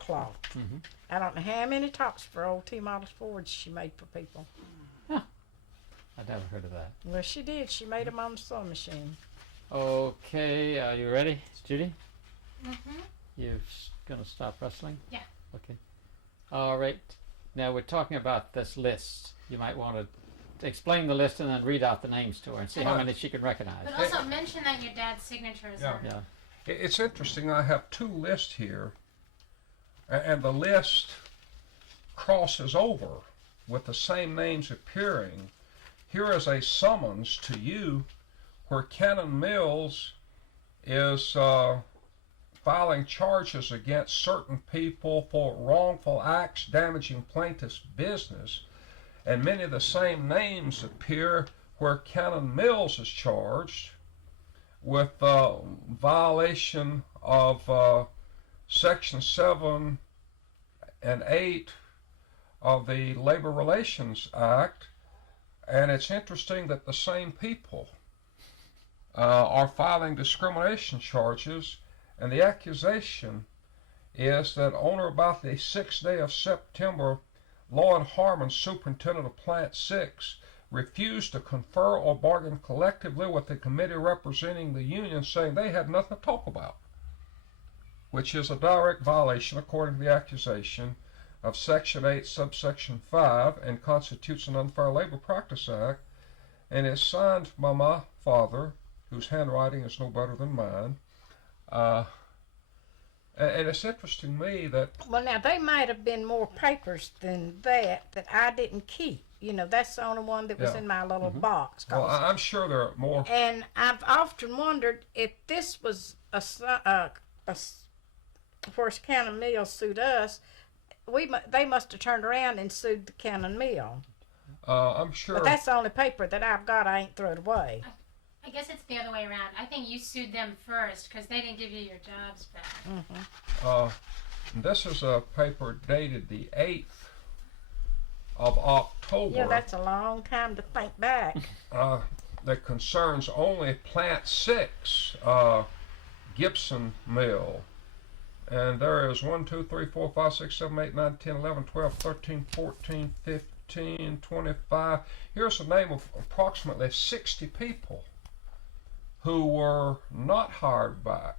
cloth. I don't know how many tops for old T Models Fords she made for people. Huh. I'd never heard of that. Well, she did. She made them on the sewing machine. Okay, are you ready, Judy? Mm-hmm. You're going to stop wrestling? Yeah. Okay. All right. Now we're talking about this list. You might want to explain the list and then read out the names to her and see how many she can recognize. But also mention that your dad's signature is on it. Yeah. It's interesting. I have two lists here, and the list crosses over with the same names appearing. Here is a summons to you where Cannon Mills is filing charges against certain people for wrongful acts damaging plaintiff's business, and many of the same names appear where Cannon Mills is charged with violation of Section 7 and 8 of the Labor Relations Act, and it's interesting that the same people are filing discrimination charges, and the accusation is that on or about the 6th day of September, Lloyd Harmon, superintendent of Plant 6, refused to confer or bargain collectively with the committee representing the union, saying they had nothing to talk about, which is a direct violation, according to the accusation, of Section 8, subsection 5, and constitutes an Unfair Labor Practice Act, and is signed by my father, whose handwriting is no better than mine. And it's interesting to me that... Well, now, they might have been more papers than that I didn't keep. You know, that's the only one that was in my little box. Well, I'm sure there are more. And I've often wondered if this was where Cannon Mill sued us, they must have turned around and sued the Cannon Mill. I'm sure. But that's the only paper that I've got. I ain't thrown away. I guess it's the other way around. I think you sued them first because they didn't give you your jobs back. This is a paper dated the 8th of October. Yeah, that's a long time to think back. That concerns only Plant 6, Gibson Mill. And there is 1, 2, 3, 4, 5, 6, 7, 8, 9, 10, 11, 12, 13, 14, 15, 25. Here's the name of approximately 60 people who were not hired back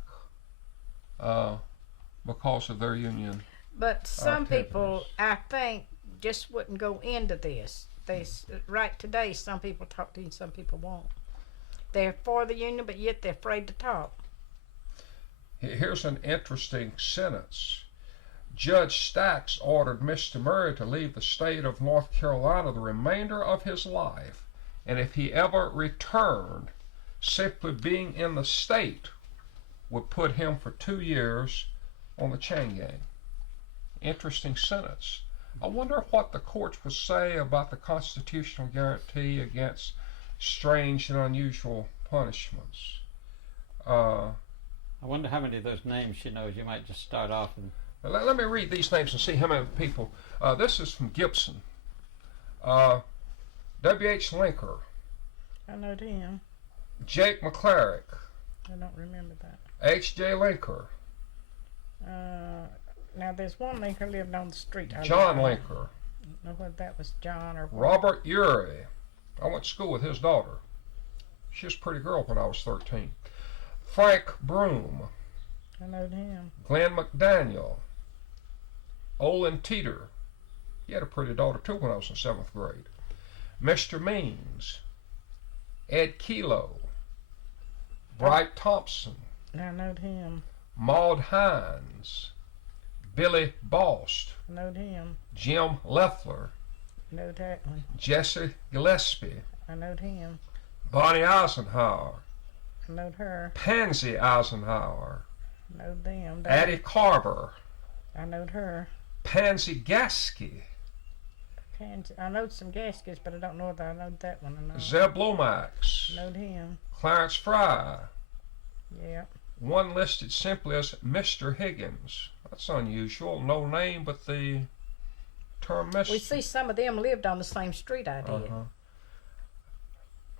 because of their union. But some activities. people, I think, just wouldn't go into this. Right today, some people talk to you, some people won't. They're for the union, but yet they're afraid to talk. Here's an interesting sentence. Judge Stacks ordered Mr. Murray to leave the state of North Carolina the remainder of his life, and if he ever returned, simply being in the state would put him for 2 years on the chain gang. Interesting sentence. I wonder what the courts would say about the constitutional guarantee against strange and unusual punishments. I wonder how many of those names she knows. You might just start off and... Let me read these names and see how many people. This is from Gibson. W.H. Linker. I know him. Jake McClarick. I don't remember that. H.J. Linker. Now, there's one Linker lived on the street. John I Linker. don't know whether that was John or what. Robert Urey. I went to school with his daughter. She was a pretty girl when I was 13. Frank Broom. I know him. Glenn McDaniel. Olin Teeter. He had a pretty daughter too when I was in 7th grade. Mr. Means. Ed Kelo. Bright Thompson. I know him. Maud Hines. Billy Bost. I know him. Jim Leffler. I know that one. Jesse Gillespie. I know him. Bonnie Eisenhower. I know her. Pansy Eisenhower. I know them. Addie Carver. I know her. Pansy Gasky. I know some Gaskets, but I don't know that I know that one or not. Zeb Lomax. I know him. Clarence Fry. Yeah. One listed simply as Mr. Higgins. That's unusual. No name but the term Mr. We see some of them lived on the same street I did.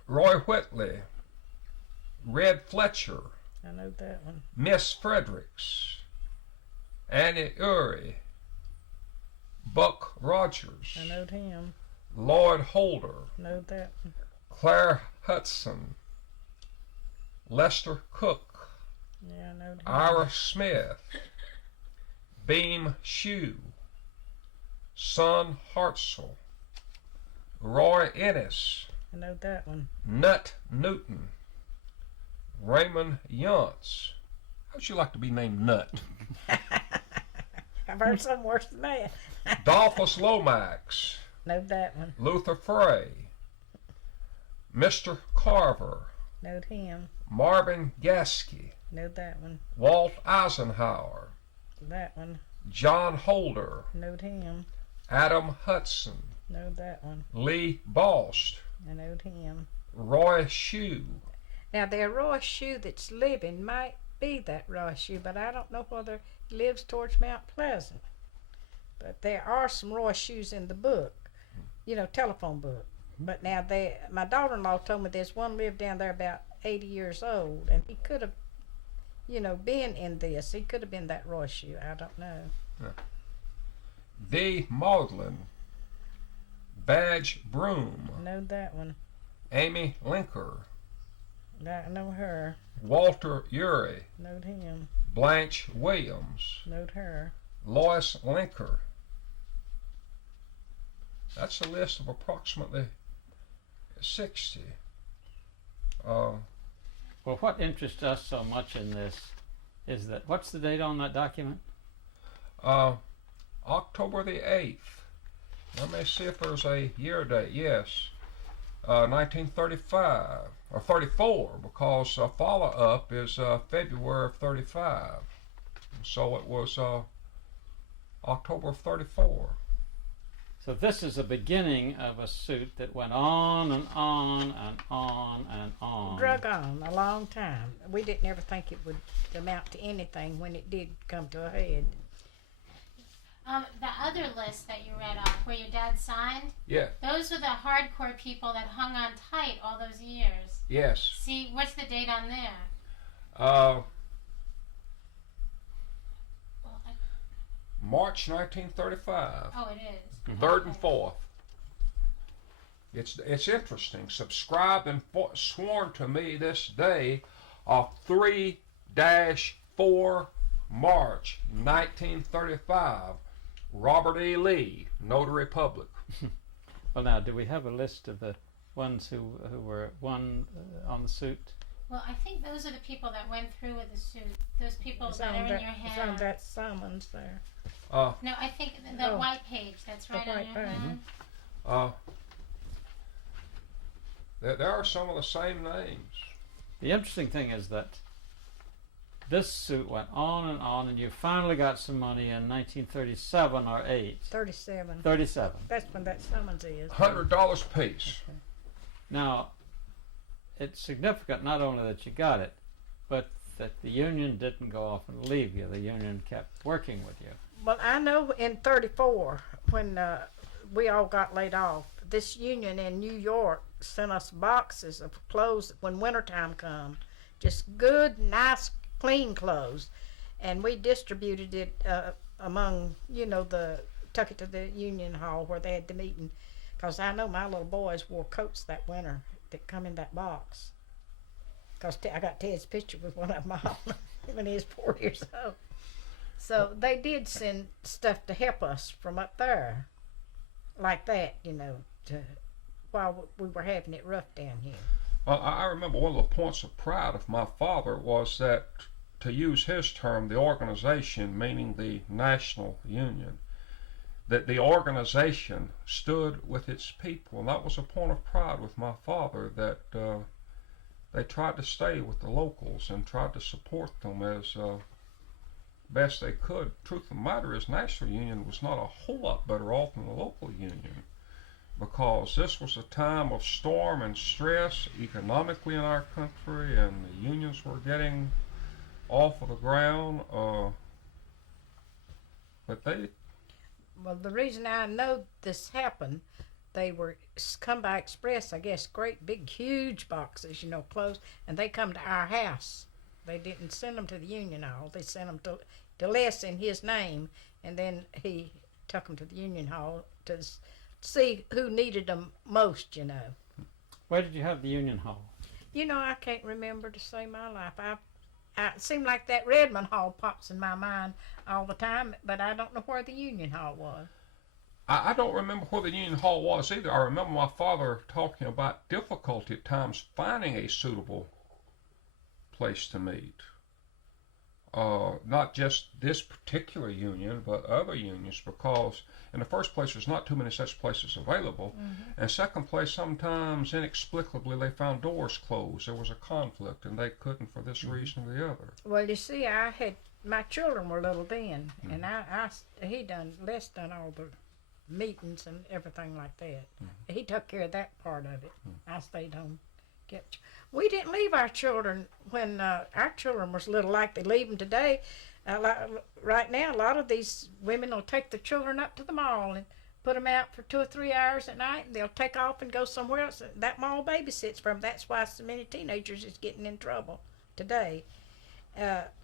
Roy Whitley. Red Fletcher. I know that one. Miss Fredericks. Annie Urey, Buck Rogers, I knowed him. Lloyd Holder, Knowed that. Claire Hudson, Lester Cook, Yeah, I knowed him. Ira Smith, Beam Shue, Son Hartzell, Roy Ennis, I knowed that one. Nut Newton, Raymond Yuntz. How'd you like to be named Nut? I've heard something worse than that. Dolphus Lomax, Knowed that one. Luther Frey, Mr. Carver, Knowed him. Marvin Gaskey, Knowed that one. Walt Eisenhower, That one. John Holder, Knowed him. Adam Hudson, Knowed that one. Lee Bost, I knowed him. Roy Shue. Now, their Roy Shue that's living might be that Roy Shue, but I don't know whether he lives towards Mount Pleasant. But there are some Roy Shues in the book, telephone book. But now, my daughter-in-law told me there's one lived down there about 80 years old, and he could have, been in this. He could have been that Roy Shue. I don't know. D. Maudlin, Badge Broom, Knowed that one. Amy Linker, I know her. Walter Urey, Knowed him. Blanche Williams, Knowed her. Lois Linker. That's a list of approximately 60. Well, what interests us so much in this is that, what's the date on that document? October the 8th. Let me see if there's a year date. Yes, 1935 or 34, because follow-up is February of 35. So it was October of 34. So this is the beginning of a suit that went on and on and on and on. Drug on a long time. We didn't ever think it would amount to anything when it did come to a head. The other list that you read off, where your dad signed, Yeah. those were the hardcore people that hung on tight all those years. Yes. See, what's the date on there? Uh, Well, March 1935. oh, it is. 3rd and 4th. It's interesting. Subscribed and sworn to me this day of 3-4 March 1935. Robert E. Lee, Notary Public. Well, now, do we have a list of the ones who were on the suit? Well, I think those are the people that went through with the suit. Those people It's that on are in that, your it's hand. on that summons there. No, I think the Oh. white page that's The right on white your page. hand. There are some of the same names. The interesting thing is that this suit went on, and you finally got some money in 1937 or 8. 37. 37. That's when that summons is. $100 apiece. Now, it's significant not only that you got it, but that the union didn't go off and leave you. The union kept working with you. Well, I know in 34, when we all got laid off, this union in New York sent us boxes of clothes when wintertime come. Just good, nice, clean clothes. And we distributed it among, took it to the union hall where they had the meeting. Because I know my little boys wore coats that winter that come in that box. Because I got Ted's picture with one of them on when he was 4 years old. So they did send stuff to help us from up there, like that, while we were having it rough down here. I remember one of the points of pride of my father was that, to use his term, the organization, meaning the National Union, that the organization stood with its people. And that was a point of pride with my father, that they tried to stay with the locals and tried to support them as best they could. Truth of the matter is, National Union was not a whole lot better off than the local union, because this was a time of storm and stress economically in our country, and the unions were getting off of the ground. But they... Well, the reason I know this happened, they were come by express, I guess, great big huge boxes, clothes, and they come to our house They didn't send them to the union hall. They sent them to Les in his name, and then he took them to the union hall to see who needed them most, you know. Where did you have the union hall? You know, I can't remember to save my life. It seemed like that Redmond Hall pops in my mind all the time, but I don't know where the union hall was. I don't remember where the union hall was either. I remember my father talking about difficulty at times finding a suitable place to meet. Not just this particular union, but other unions, because in the first place, there's not too many such places available. And second place, sometimes inexplicably they found doors closed. There was a conflict, and they couldn't for this reason or the other. Well, you see, my children were little then, and Les done all the meetings and everything like that. He took care of that part of it. I stayed home. We didn't leave our children when our children was little like they leave them today. Right now, a lot of these women will take the children up to the mall and put them out for 2 or 3 hours at night, and they'll take off and go somewhere else. That mall babysits for them. That's why so many teenagers is getting in trouble today.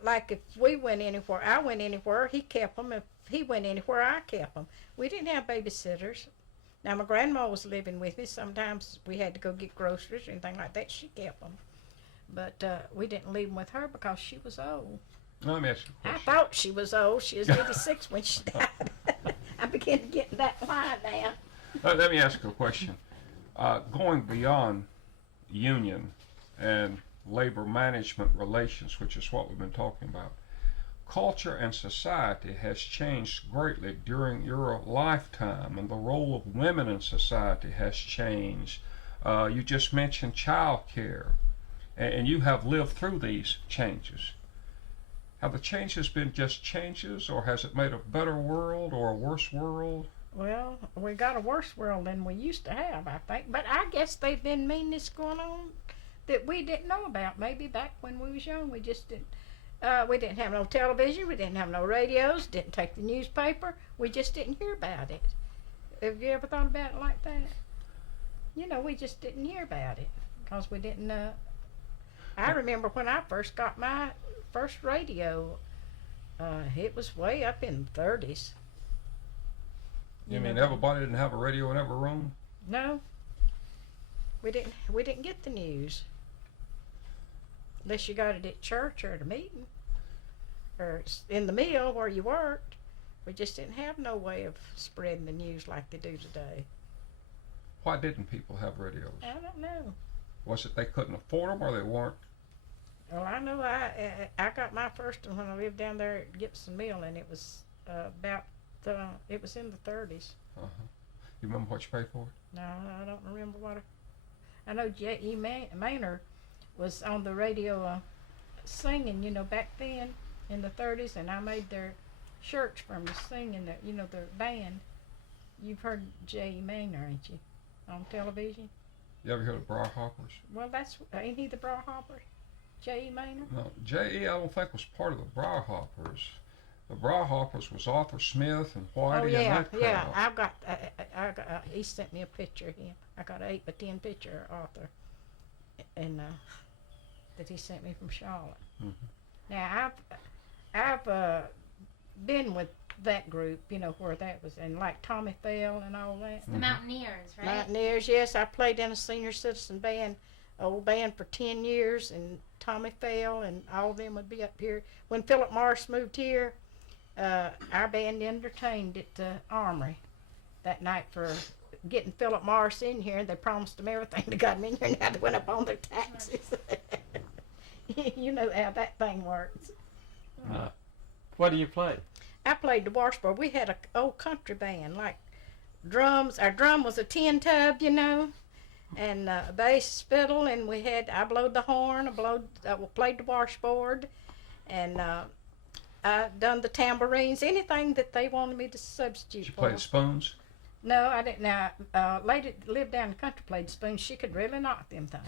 Like if we went anywhere, I went anywhere, he kept them. If he went anywhere, I kept them. We didn't have babysitters. Now, my grandma was living with me. Sometimes we had to go get groceries or anything like that. She kept them. But we didn't leave them with her because she was old. Let me ask you a I question. thought she was old. She was 86 when she died. I began to get in that line now. Let me ask you a question. Going beyond union and labor management relations, which is what we've been talking about, culture and society has changed greatly during your lifetime, and the role of women in society has changed. You just mentioned child care, and you have lived through these changes. Have the changes been just changes, or has it made a better world or a worse world? Well, we got a worse world than we used to have, I think. But I guess they've been meanness going on that we didn't know about. Maybe back when we was young, we just didn't. We didn't have no television. We didn't have no radios. Didn't take the newspaper. We just didn't hear about it. Have you ever thought about it like that? You know, we just didn't hear about it because we didn't. I remember when I first got my first radio. It was way up in the 30s. You mean everybody didn't have a radio in every room? No. We didn't get the news. Unless you got it at church or at a meeting or in the mill where you worked. We just didn't have no way of spreading the news like they do today. Why didn't people have radios? I don't know. Was it they couldn't afford them or they weren't? Well, I know I got my first one when I lived down there at Gibson Mill, and it was it was in the 30s. You remember what you paid for it? No, I don't remember what. I know J.E. Maynard was on the radio singing, you know, back then in the 30s, and I made their shirts from the singing, their band. You've heard J.E. Maynard, ain't you, on television? You ever heard of Bra Hoppers? Well, ain't he the Bra Hopper? J.E. Maynard? No, J.E. I don't think was part of the Bra Hoppers. The Bra Hoppers was Arthur Smith and Whitey and that crowd. Yeah, I've got, he sent me a picture of him. I got an 8x10 picture of Arthur, and that he sent me from Charlotte. Now, I've been with that group, you know, where that was, and like Tommy Fell and all that. The Mountaineers, right? Mountaineers, yes. I played in a senior citizen band, old band for 10 years, and Tommy Fell and all of them would be up here. When Philip Morris moved here, our band entertained at the Armory that night for getting Philip Morris in here. They promised him everything to got him in here. Now they went up on their taxes. You know how that thing works. What do you play? I played the washboard. We had an old country band, like drums. Our drum was a tin tub, you know, and bass, fiddle, and I blowed the horn. I played the washboard, and I done the tambourines, anything that they wanted me to substitute. Did you for. play the spoons? No, I didn't. Now, lady that lived down the country played the spoons. She could really knock them things.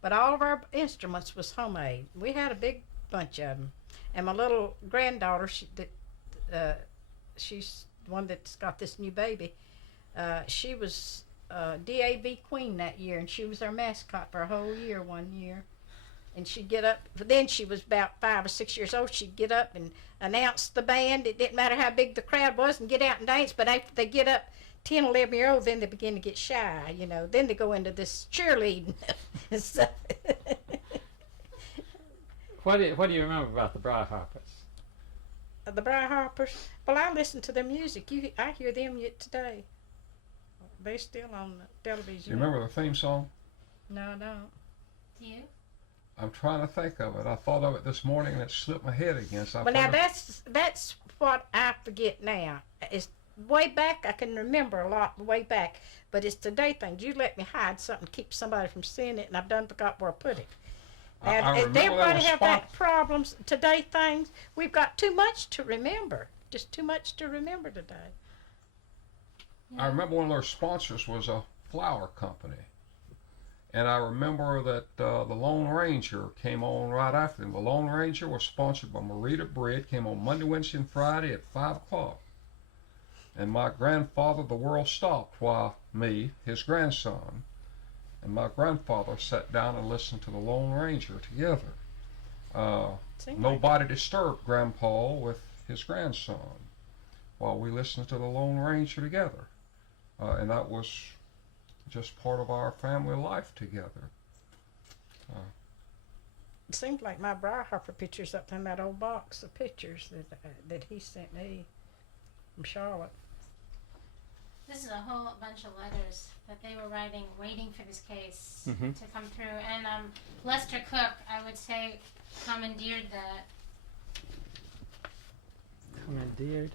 But all of our instruments was homemade. We had a big bunch of them. And my little granddaughter, she's the one that's got this new baby. She was DAV Queen that year, and she was our mascot for a whole year one year. and she'd get up. Then she was about 5 or 6 years old. She'd get up and announce the band. It didn't matter how big the crowd was, and get out and dance. But after they get up, 10, 11-year-old, then they begin to get shy. Then they go into this cheerleading and stuff. What do you remember about the Bry Hoppers? The Bry Hoppers. Well, I listen to their music. I hear them yet today. They're still on the television. Do you remember the theme song? No, I don't. Do you? I'm trying to think of it. I thought of it this morning and it slipped my head again. So Well, now that's what I forget now. It's way back. I can remember a lot way back, but it's today things. You let me hide something, keep somebody from seeing it, and I've done forgot where I put it. I Now, remember everybody have spot- that problems today? Things we've got too much to remember. Just too much to remember today. Yeah. I remember one of their sponsors was a flour company. And I remember that the Lone Ranger came on right after them. The Lone Ranger was sponsored by Marita Bread, came on Monday, Wednesday, and Friday at 5 o'clock. And my grandfather, the world stopped while me, his grandson, and my grandfather sat down and listened to the Lone Ranger together. Nobody disturbed Grandpa with his grandson while we listened to the Lone Ranger together. And that was just part of our family life together. It seems like my Bry Harper picture's up in that old box of pictures that he sent me from Charlotte. This is a whole bunch of letters that they were writing, waiting for this case to come through. And Lester Cook, I would say, commandeered that. Commandeered?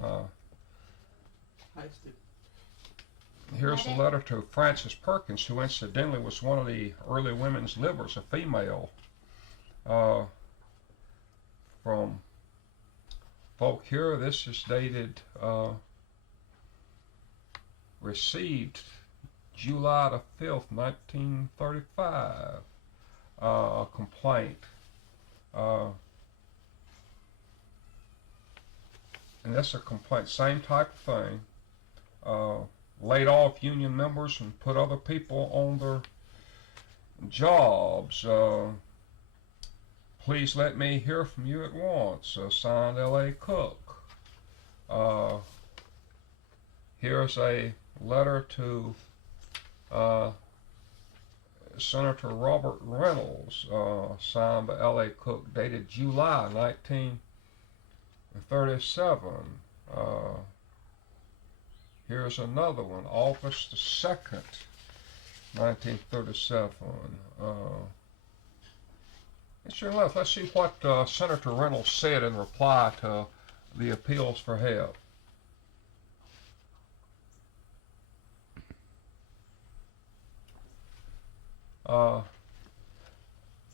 Here's a letter to Frances Perkins, who incidentally was one of the early women's livers, a female, from folk here. This is dated, received July the 5th, 1935, a complaint. And that's a complaint, same type of thing. Laid off union members and put other people on their jobs. Please let me hear from you at once. Signed L.A. Cook. Here's a letter to Senator Robert Reynolds, signed by L.A. Cook, dated July 1937. Here's another one, August the 2nd, 1937. Sure enough, let's see what Senator Reynolds said in reply to the appeals for help.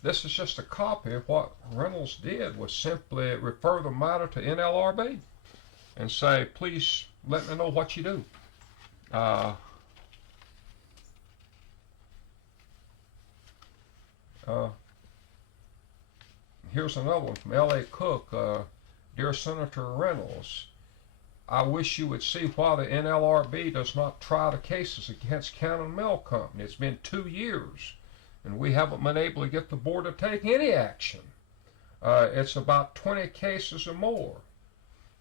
This is just a copy of what Reynolds did, was simply refer the matter to NLRB and say, please let me know what you do. Here's another one from L.A. Cook. Dear Senator Reynolds, I wish you would see why the NLRB does not try the cases against Cannon Mill Company. It's been 2 years, and we haven't been able to get the board to take any action. It's about 20 cases or more.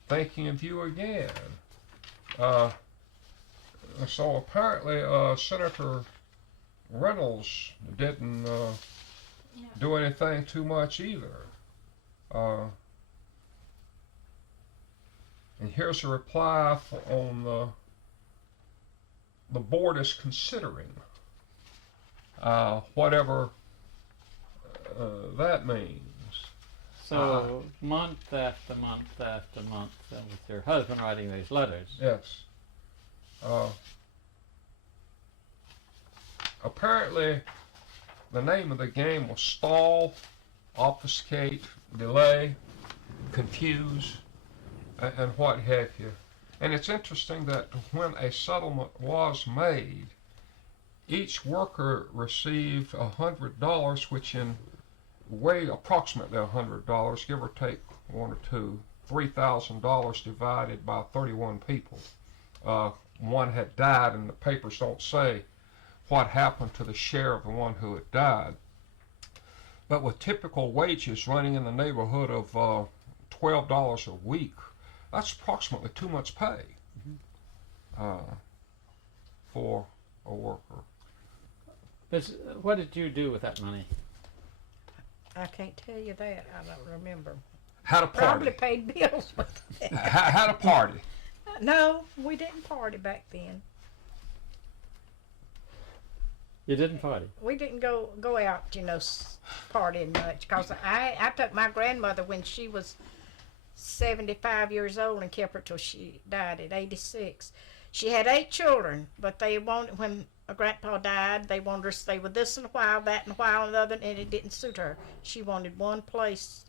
Thinking of you again. So apparently Senator Reynolds didn't do anything too much either. And here's a reply on the board is considering, whatever that means. So month after month after month, with your husband writing these letters. Yes. Apparently, the name of the game was stall, obfuscate, delay, confuse, and what have you. And it's interesting that when a settlement was made, each worker received $100, which in way approximately $100, give or take one or two, $3,000 divided by 31 people. One had died, and the papers don't say what happened to the share of the one who had died. But with typical wages running in the neighborhood of $12 a week, that's approximately too much pay for a worker. But what did you do with that money? I can't tell you that. I don't remember. Had a Probably party. paid bills with it. Had a party. No, we didn't party back then. You didn't party. We didn't go out, partying much. Cause I took my grandmother when she was 75 years old and kept her till she died at 86. She had 8 children, but they wanted, when her grandpa died, they wanted her to stay with this and a while, that and a while, and the other, and it didn't suit her. She wanted one place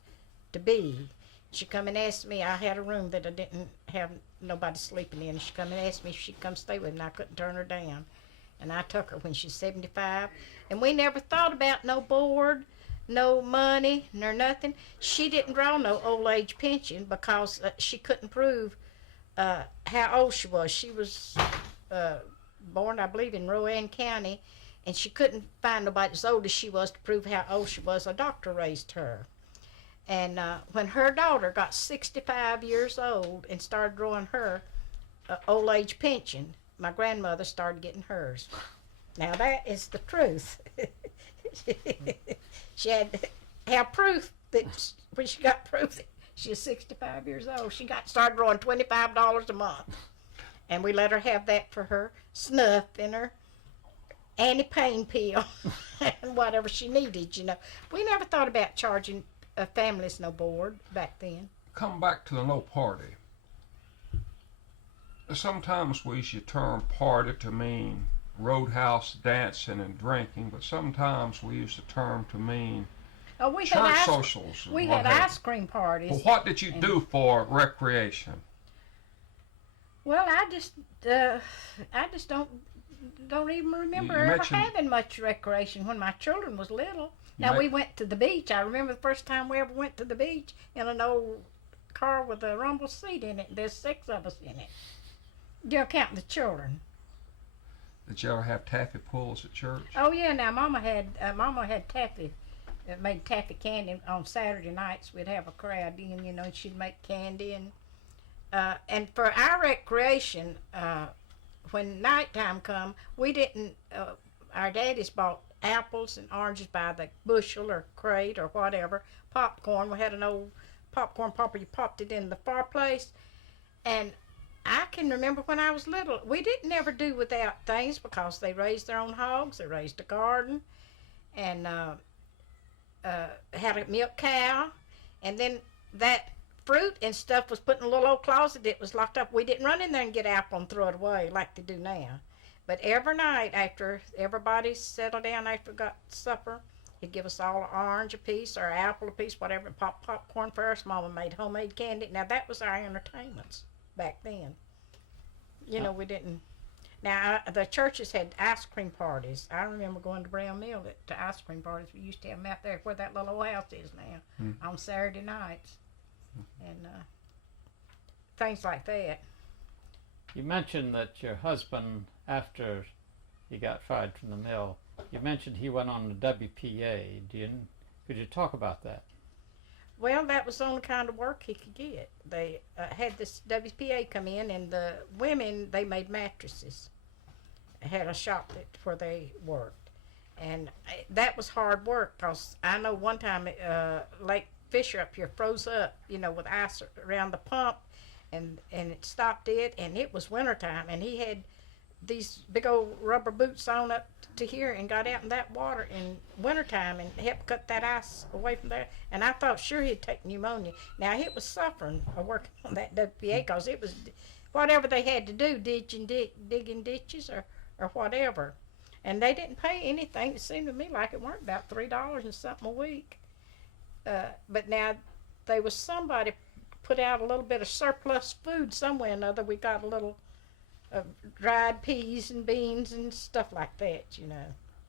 to be. She come and asked me. I had a room that I didn't have nobody sleeping in. She come and asked me if she'd come stay with me, and I couldn't turn her down. And I took her when she's 75. And we never thought about no board, no money, nor nothing. She didn't draw no old age pension because she couldn't prove how old she was. She was born, I believe, in Rowan County, and she couldn't find nobody as old as she was to prove how old she was. A doctor raised her. And when her daughter got 65 years old and started drawing her old age pension, my grandmother started getting hers. Now that is the truth. She had to have proof that when she got proof that she was 65 years old, she started drawing $25 a month. And we let her have that for her snuff and her anti-pain pill and whatever she needed, We never thought about charging families no board back then. Come back to the no party. Sometimes we use the term party to mean roadhouse dancing and drinking, but sometimes we use the term to mean church socials. We had ice cream parties. Well, what did you do for recreation? Well, I just don't even remember ever having much recreation when my children was little. Now we went to the beach. I remember the first time we ever went to the beach in an old car with a rumble seat in it. There's 6 of us in it. You're counting the children. Did you ever have taffy pulls at church? Oh yeah. Now Mama had taffy. Made taffy candy on Saturday nights. We'd have a crowd in, and she'd make candy and for our recreation, when nighttime come, we didn't. Our daddies bought apples and oranges by the bushel or crate or whatever. Popcorn. We had an old popcorn popper. You popped it in the fireplace, and I can remember when I was little, we didn't ever do without things because they raised their own hogs, they raised a garden, and had a milk cow, and then that fruit and stuff was put in a little old closet that was locked up. We didn't run in there and get apple and throw it away like they do now. But every night after everybody settled down after got supper, he'd give us all an orange a piece or an apple a piece, whatever, and popcorn for us. Mama made homemade candy. Now that was our entertainments back then. We didn't. Now the churches had ice cream parties. I remember going to Brown Mill to ice cream parties. We used to have them out there where that little old house is now on Saturday nights, and things like that. You mentioned that your husband, after he got fired from the mill, you mentioned he went on the WPA. Could you talk about that? Well, that was the only kind of work he could get. They had this WPA come in, and the women, they made mattresses. Had a shop where they worked. And that was hard work because I know one time Lake Fisher up here froze up, with ice around the pump, and it stopped it, and it was wintertime, and he had these big old rubber boots on up to here and got out in that water in wintertime and helped cut that ice away from there. And I thought sure he'd take pneumonia. Now he was suffering working on that WPA because it was whatever they had to do, digging ditches or whatever. And they didn't pay anything. It seemed to me like it weren't about $3 and something a week. But now there was somebody put out a little bit of surplus food somewhere or another. We got a little dried peas and beans and stuff like that,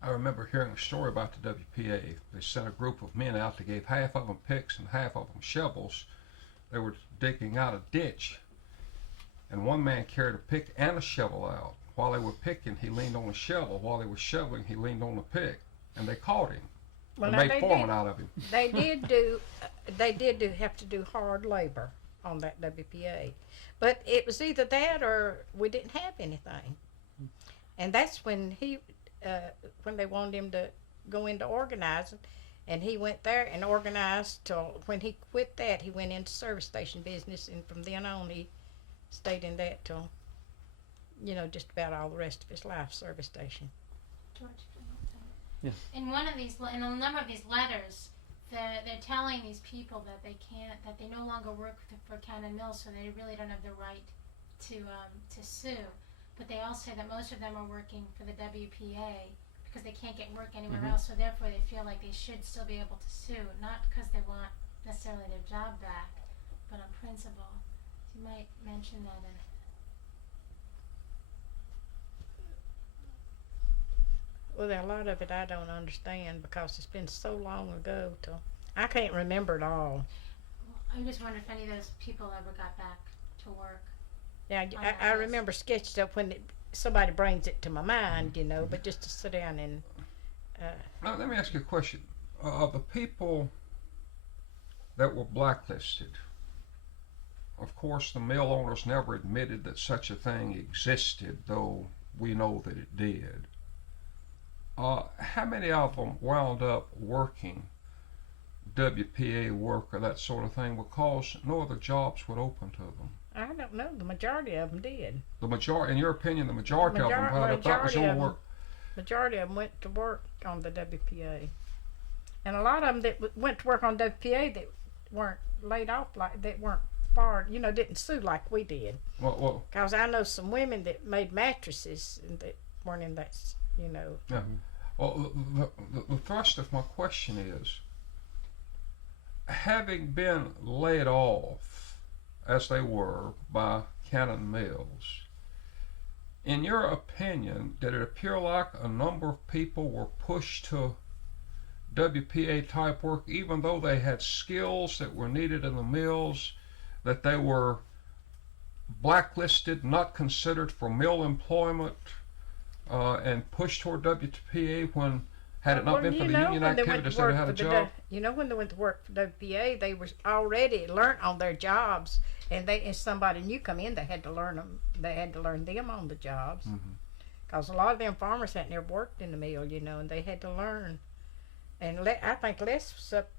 I remember hearing a story about the WPA. They sent a group of men out. They gave half of them picks and half of them shovels. They were digging out a ditch, and one man carried a pick and a shovel out. While they were picking, he leaned on a shovel. While they were shoveling, he leaned on the pick, and they caught him. Well, and now made foreman out of him. they did have to do hard labor on that WPA, but it was either that or we didn't have anything, and that's when when they wanted him to go into organizing, and he went there and organized till when he quit that he went into service station business, and from then on he stayed in that till just about all the rest of his life, service station. George, Yeah. in a number of these letters, they're telling these people that they no longer work for Cannon Mills, so they really don't have the right to sue. But they all say that most of them are working for the WPA because they can't get work anywhere else, so therefore they feel like they should still be able to sue, not because they want necessarily their job back, but on principle. You might mention that in Well, a lot of it I don't understand because it's been so long ago till I can't remember it all. I just wonder if any of those people ever got back to work. Yeah, I remember sketched up when somebody brings it to my mind, but just to sit down and. Now, let me ask you a question. Of the people that were blacklisted, of course, the mill owners never admitted that such a thing existed, though we know that it did. How many of them wound up working WPA work or that sort of thing because no other jobs would open to them? I don't know. The majority of them did. The majority, in your opinion, the majority of them wound up that was your work. Majority of them went to work on the WPA, and a lot of them that went to work on WPA that weren't laid off, like that weren't fired, didn't sue like we did. Well, because I know some women that made mattresses and that weren't in that, Yeah. Well, the thrust of my question is, having been laid off, as they were, by Cannon Mills, in your opinion, did it appear like a number of people were pushed to WPA type work, even though they had skills that were needed in the mills, that they were blacklisted, not considered for mill employment, and pushed toward WPA when, had it not been for the union activities, they would have had a job? When they went to work for WPA, they were already learned on their jobs, and if somebody new come in, they had to learn them. They had to learn them on the jobs, because a lot of them farmers hadn't never worked in the mill, and they had to learn. And I think Les was up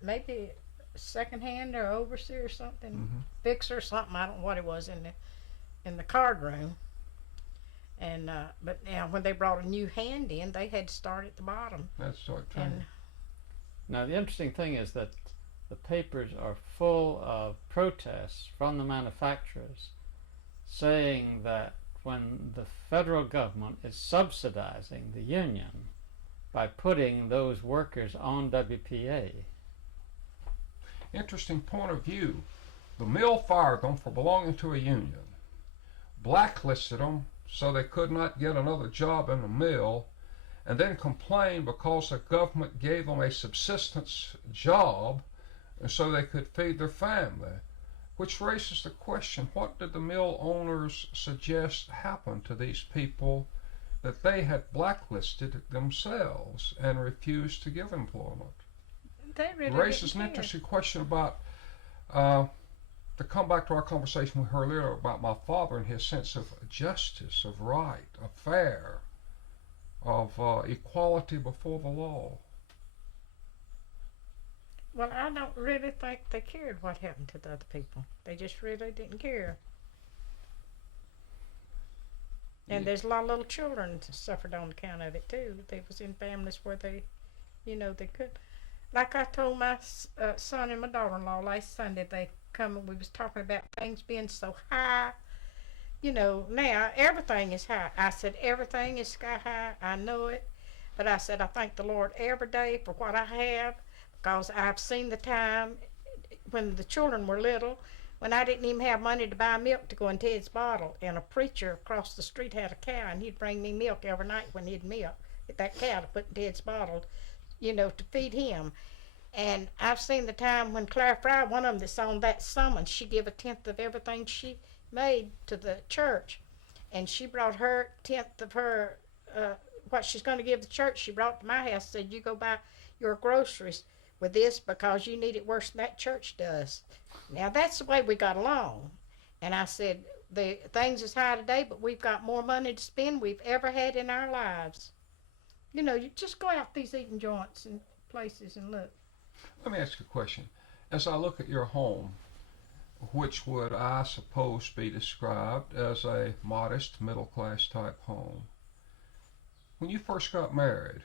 maybe second hand or overseer or something, fixer or something. I don't know what it was in the card room. And but now when they brought a new hand in, they had to start at the bottom. That's start training. Now the interesting thing is that the papers are full of protests from the manufacturers saying that when the federal government is subsidizing the union by putting those workers on WPA. Interesting point of view. The mill fired them for belonging to a union, blacklisted them so they could not get another job in the mill, and then complained because the government gave them a subsistence job and so they could feed their family. Which raises the question, what did the mill owners suggest happened to these people that they had blacklisted themselves and refused to give employment? That really raises an interesting question about, to come back to our conversation we heard earlier about my father and his sense of justice, of right, of fair, of equality before the law. Well, I don't really think they cared what happened to the other people. They just really didn't care. And there's a lot of little children that suffered on account of it too. They was in families where they could. Like I told my son and my daughter-in-law last Sunday, they come and we was talking about things being so high. Now everything is high. I said everything is sky high. I know it, but I said I thank the Lord every day for what I have, because I've seen the time when the children were little, when I didn't even have money to buy milk to go in Ted's bottle, and a preacher across the street had a cow, and he'd bring me milk every night when he'd milk that cow to put in Ted's bottle, to feed him. And I've seen the time when Claire Fry, one of them that's on that summons, she gave 1/10 of everything she made to the church, and she brought her 1/10 of her what she's going to give the church. She brought to my house, said, "You go buy your groceries with this because you need it worse than that church does. Now that's the way we got along. And I said, the things is high today, but we've got more money to spend we've ever had in our lives. You know, you just go out these eating joints and places and look. Let me ask you a question. As I look at your home, which would I suppose be described as a modest middle-class type home, when you first got married,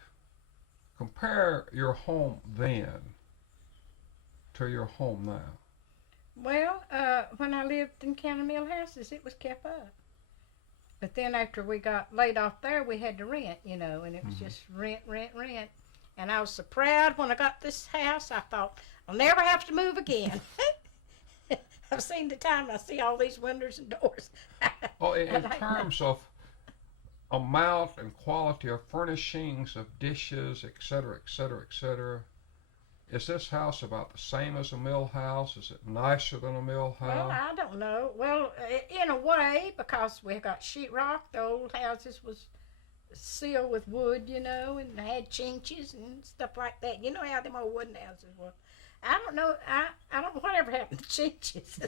compare your home then to your home now. Well, when I lived in County Mill houses, it was kept up. But then after we got laid off there, we had to rent, you know, and it was just rent. And I was so proud when I got this house. I thought, I'll never have to move again. I've seen the time I see all these windows and doors. Well, in terms of amount and quality of furnishings, of dishes, etc., etc., etc., is this house about the same as a mill house? Is it nicer than a mill house? Well, I don't know. Well, in a way, because we got sheetrock, the old houses was sealed with wood, you know, and they had chinches and stuff like that. You know how them old wooden houses were. I don't know. I don't know whatever happened to chinches.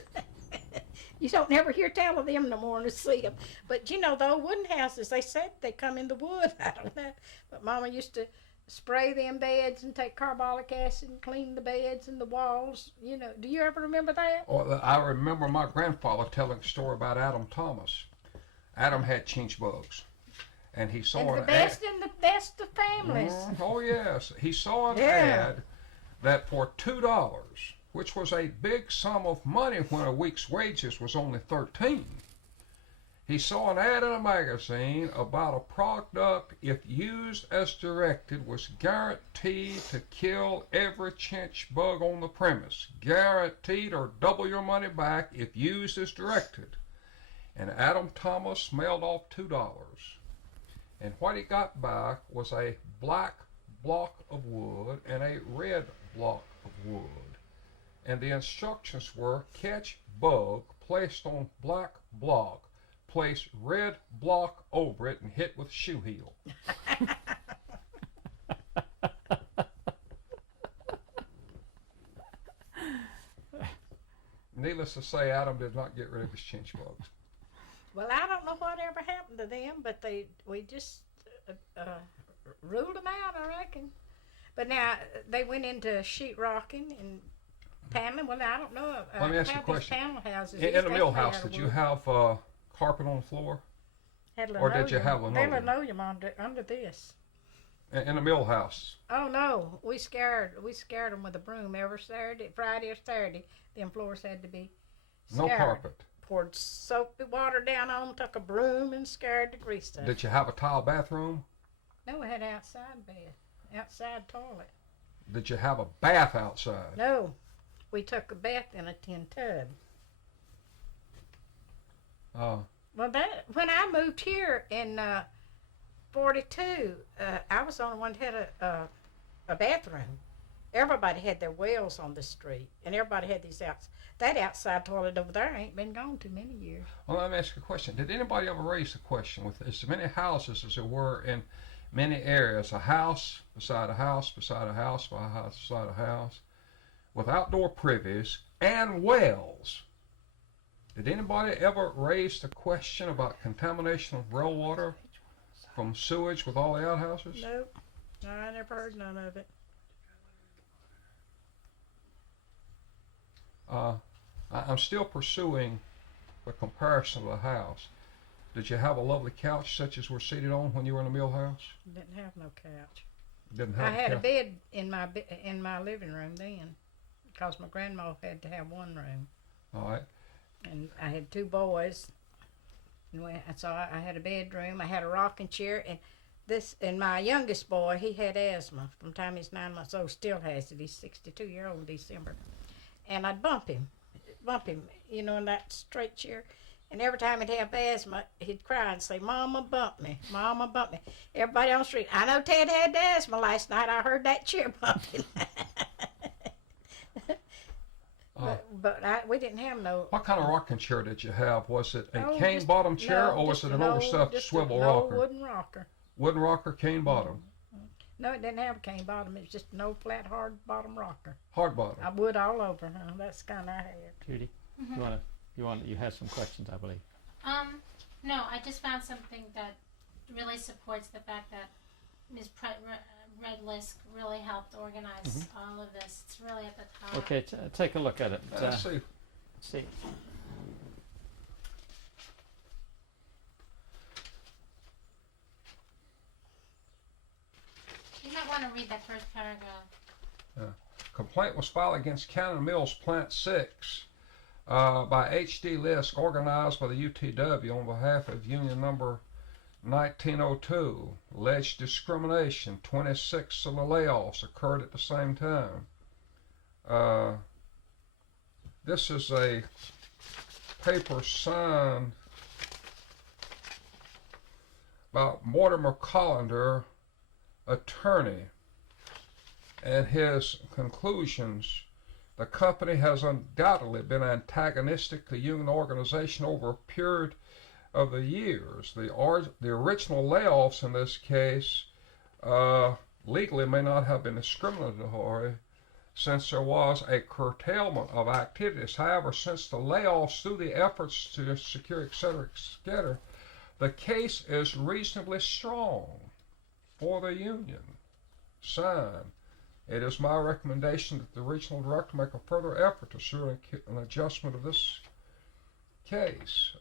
You don't never hear tell of them no more than see them. But you know, the old wooden houses, they said they come in the wood. I don't know. But Mama used to spray them beds and take carbolic acid and clean the beds and the walls. You know, do you ever remember that? Well, I remember my grandfather telling a story about Adam Thomas. Adam had chinch bugs, and he saw And the an best ad. and the best of families. Oh yes, he saw an Yeah. ad that for $2, which was a big sum of money when a week's wages was only 13. He saw an ad in a magazine about a product, if used as directed, was guaranteed to kill every chinch bug on the premise. Guaranteed, or double your money back if used as directed. And Adam Thomas mailed off $2. And what he got back was a black block of wood and a red block of wood. And the instructions were, catch bug placed on black block, place red block over it and hit with shoe heel. Needless to say, Adam did not get rid of his chinch bugs. Well, I don't know what ever happened to them, but we just ruled them out, I reckon. But now they went into sheetrocking and paneling. Well, I don't know. Let me ask you a how question. these panel houses. In a mill house, did you have carpet on the floor? Or did you have linoleum? They linoleum under this. In a mill house? Oh no, we scared them with a broom every Friday or Saturday. Them floors had to be No scoured. carpet. Poured soapy water down on them, took a broom and scared the grease up. Did you have a tile bathroom? No, we had outside bed, outside toilet. Did you have a bath outside? No, we took a bath in a tin tub. Well, when I moved here in '42, I was the only one that had a bathroom. Everybody had their wells on the street, and everybody had these that outside toilet over there ain't been gone too many years. Well, let me ask you a question. Did anybody ever raise the question, with as many houses as there were in many areas, a house beside a house beside a house beside a house, with outdoor privies and wells? Did anybody ever raise the question about contamination of well water from sewage with all the outhouses? Nope, I never heard none of it. I'm still pursuing the comparison of the house. Did you have a lovely couch such as we're seated on when you were in a mill house? Didn't have no couch. Didn't have I a had a couch. bed in my living room then, because my grandma had to have one room, All right. and I had two boys, and so I had a bedroom. I had a rocking chair, and my youngest boy, he had asthma from the time he's 9 months old. Still has it. He's 62-year-old in December, and I'd bump him, you know, in that straight chair. And every time he'd have asthma, he'd cry and say, "Mama, bump me. Mama, bump me." Everybody on the street, "I know Ted had asthma last night. I heard that chair bumping." We didn't have no. What kind of rocking chair did you have? Was it a Oh, cane just- bottom chair, no, or was just it a an no- overstuffed just swivel a no rocker? wooden rocker. Wooden rocker, cane bottom. No, it didn't have a cane bottom. It was just an old flat, hard bottom rocker. Hard bottom. I wood all over. Huh? That's the kind I had. Judy, you had some questions, I believe. No, I just found something that really supports the fact that Ms. Red Lisk really helped organize all of this. It's really at the top. Okay, take a look at it. Let's see. See. You might want to read that first paragraph. Complaint was filed against Cannon Mills Plant 6 by H.D. Lisk, organized by the UTW on behalf of Union Number 1902. Alleged discrimination. 26 of the layoffs occurred at the same time. This is a paper signed by Mortimer Collender, attorney, and his conclusions. The company has undoubtedly been antagonistic to union organization over a period of the years. The original layoffs in this case legally may not have been discriminatory, since there was a curtailment of activities. However, since the layoffs through the efforts to secure, etc., the case is reasonably strong for the union. Signed. It is my recommendation that the regional director make a further effort to assure an adjustment of this case.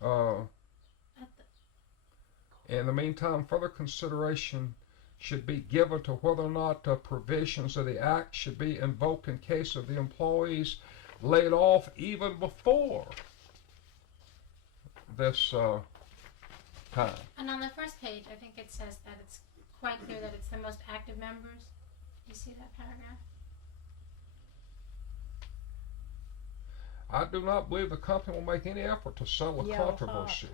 In the meantime, further consideration should be given to whether or not provisions of the Act should be invoked in case of the employees laid off even before this time. And on the first page, I think it says that it's quite clear that it's the most active members. You see that paragraph? I do not believe the company will make any effort to settle a controversy.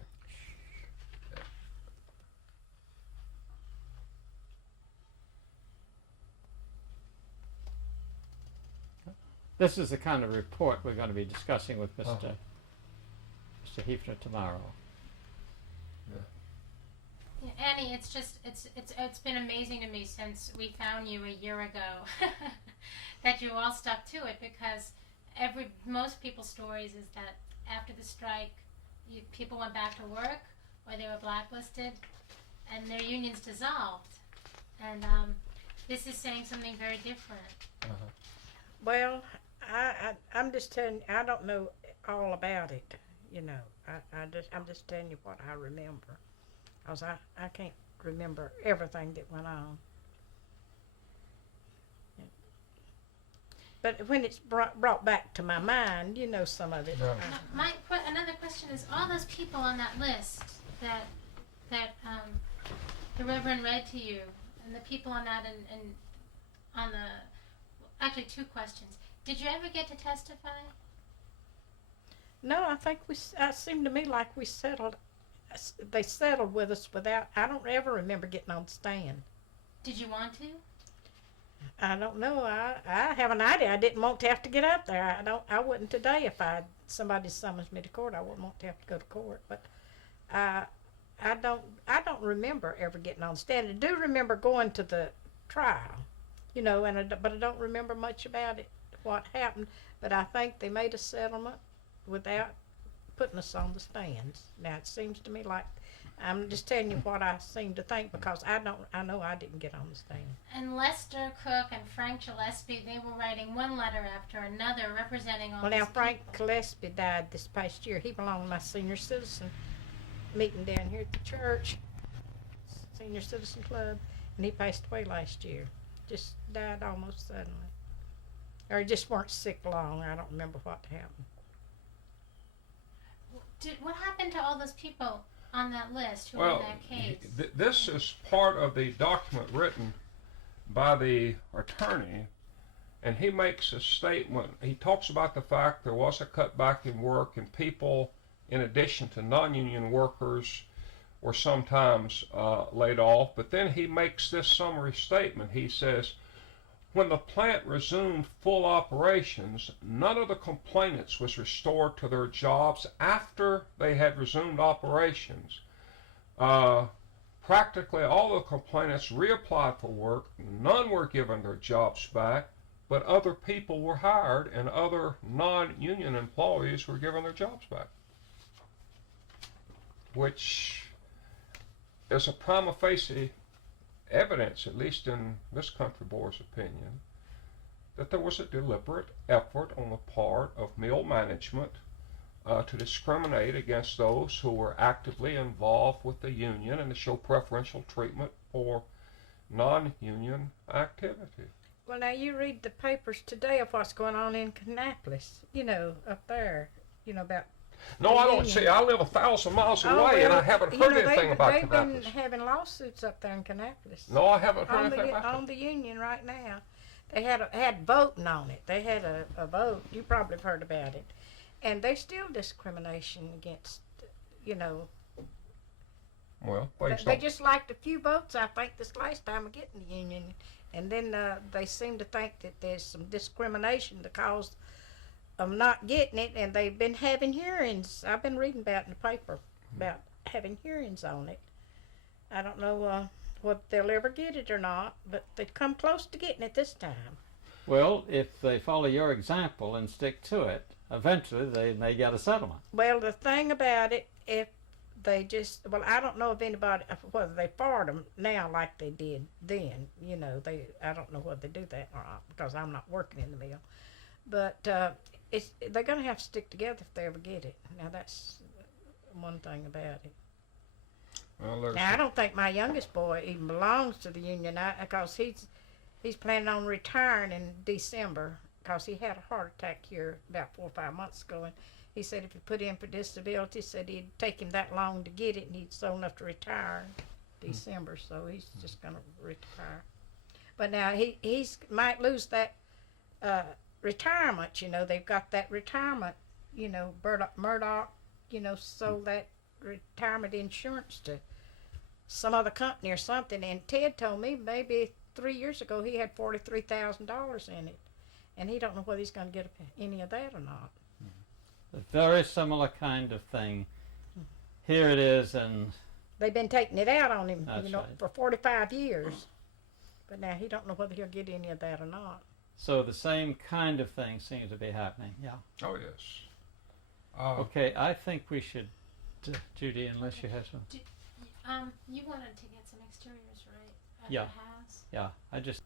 This is the kind of report we're going to be discussing with Mr. Hefner tomorrow. Yeah, Annie, it's been amazing to me since we found you a year ago that you all stuck to it, because most people's stories is that after the strike, people went back to work or they were blacklisted and their unions dissolved, and this is saying something very different. Well, I'm just telling you, I don't know all about it, you know. I'm just telling you what I remember. Because I can't remember everything that went on. But when it's brought back to my mind, you know, some of it. Yeah. Another question is, all those people on that list that the Reverend read to you, and the people on that, and on the, actually 2 questions. Did you ever get to testify? No, I think it seemed to me like they settled with us without. I don't ever remember getting on the stand. Did you want to? I don't know. I have an idea. I didn't want to have to get up there. I wouldn't today if somebody summons me to court. I wouldn't want to have to go to court. But I don't remember ever getting on the stand. I do remember going to the trial, you know, but I don't remember much about it, what happened. But I think they made a settlement without putting us on the stands. Now it seems to me like, I'm just telling you what I seem to think, because I know I didn't get on the stand. And Lester Cook and Frank Gillespie, they were writing one letter after another representing all Well, these now Frank people. Gillespie died this past year. He belonged to my senior citizen meeting down here at the church, Senior Citizen Club, and he passed away last year. Just died almost suddenly. Or he just weren't sick long. I don't remember what happened. What happened to all those people on that list who were in that case? This is part of the document written by the attorney, and he makes a statement. He talks about the fact there was a cutback in work, and people, in addition to non-union workers, were sometimes laid off. But then he makes this summary statement. He says, when the plant resumed full operations, none of the complainants was restored to their jobs after they had resumed operations. Practically all the complainants reapplied for work. None were given their jobs back, but other people were hired and other non-union employees were given their jobs back, which is a prima facie evidence, at least in this country board's opinion, that there was a deliberate effort on the part of mill management to discriminate against those who were actively involved with the union and to show preferential treatment for non-union activity. Well, now you read the papers today of what's going on in Kannapolis, up there, about. No, I don't see. I live 1,000 miles away, and I haven't heard anything about They've Kannapolis. been having lawsuits up there in Kannapolis. No, I haven't heard anything about on the union right now. They had voting on it. They had a vote. You probably have heard about it. And there's still discrimination against, Well, they just liked a few votes, I think, this last time of getting the union. And then they seem to think that there's some discrimination because of not getting it, and they've been having hearings. I've been reading about in the paper about having hearings on it. I don't know whether they'll ever get it or not, but they've come close to getting it this time. Well, if they follow your example and stick to it, eventually they may get a settlement. Well, the thing about it, if they just, I don't know if anybody, whether they fired them now like they did then, I don't know whether they do that or not because I'm not working in the mill. But they're going to have to stick together if they ever get it. Now, that's one thing about it. Well, now, I don't think my youngest boy even belongs to the union because he's planning on retiring in December because he had a heart attack here about 4 or 5 months ago, and he said if he put in for disability, said it'd take him that long to get it, and he's old enough to retire in December, so he's just going to retire. But now he's might lose that retirement. They've got that retirement. Murdoch, sold that retirement insurance to some other company or something, and Ted told me maybe 3 years ago he had $43,000 in it, and he don't know whether he's going to get any of that or not. A very similar kind of thing. Here it is, and they've been taking it out on him, right. for 45 years, but now he don't know whether he'll get any of that or not. So the same kind of thing seems to be happening. Yeah. Oh yes. Okay, I think we should, Judy, unless you have some. You wanted to get some exteriors, right? At Yeah. the house. Yeah, I just.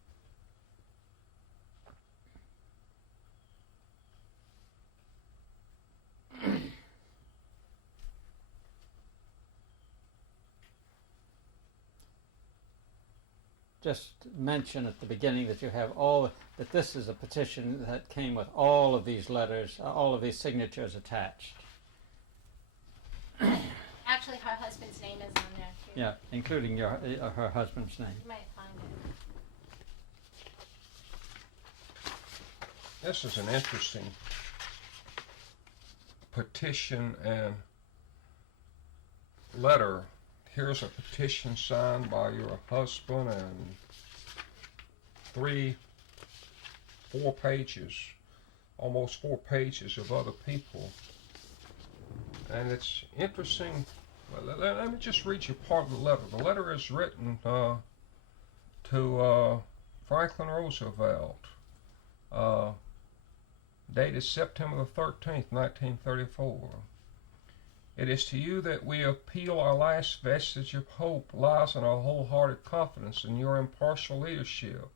Just mention at the beginning that you have that this is a petition that came with all of these letters, all of these signatures attached. Actually, her husband's name is on there too. Yeah, including her husband's name. You might find it. This is an interesting petition and letter. Here's a petition signed by your husband and 4 pages, almost 4 pages of other people. And it's interesting. Let me just read you part of the letter. The letter is written to Franklin Roosevelt, dated September the 13th, 1934. It is to you that we appeal. Our last vestige of hope lies in our wholehearted confidence in your impartial leadership.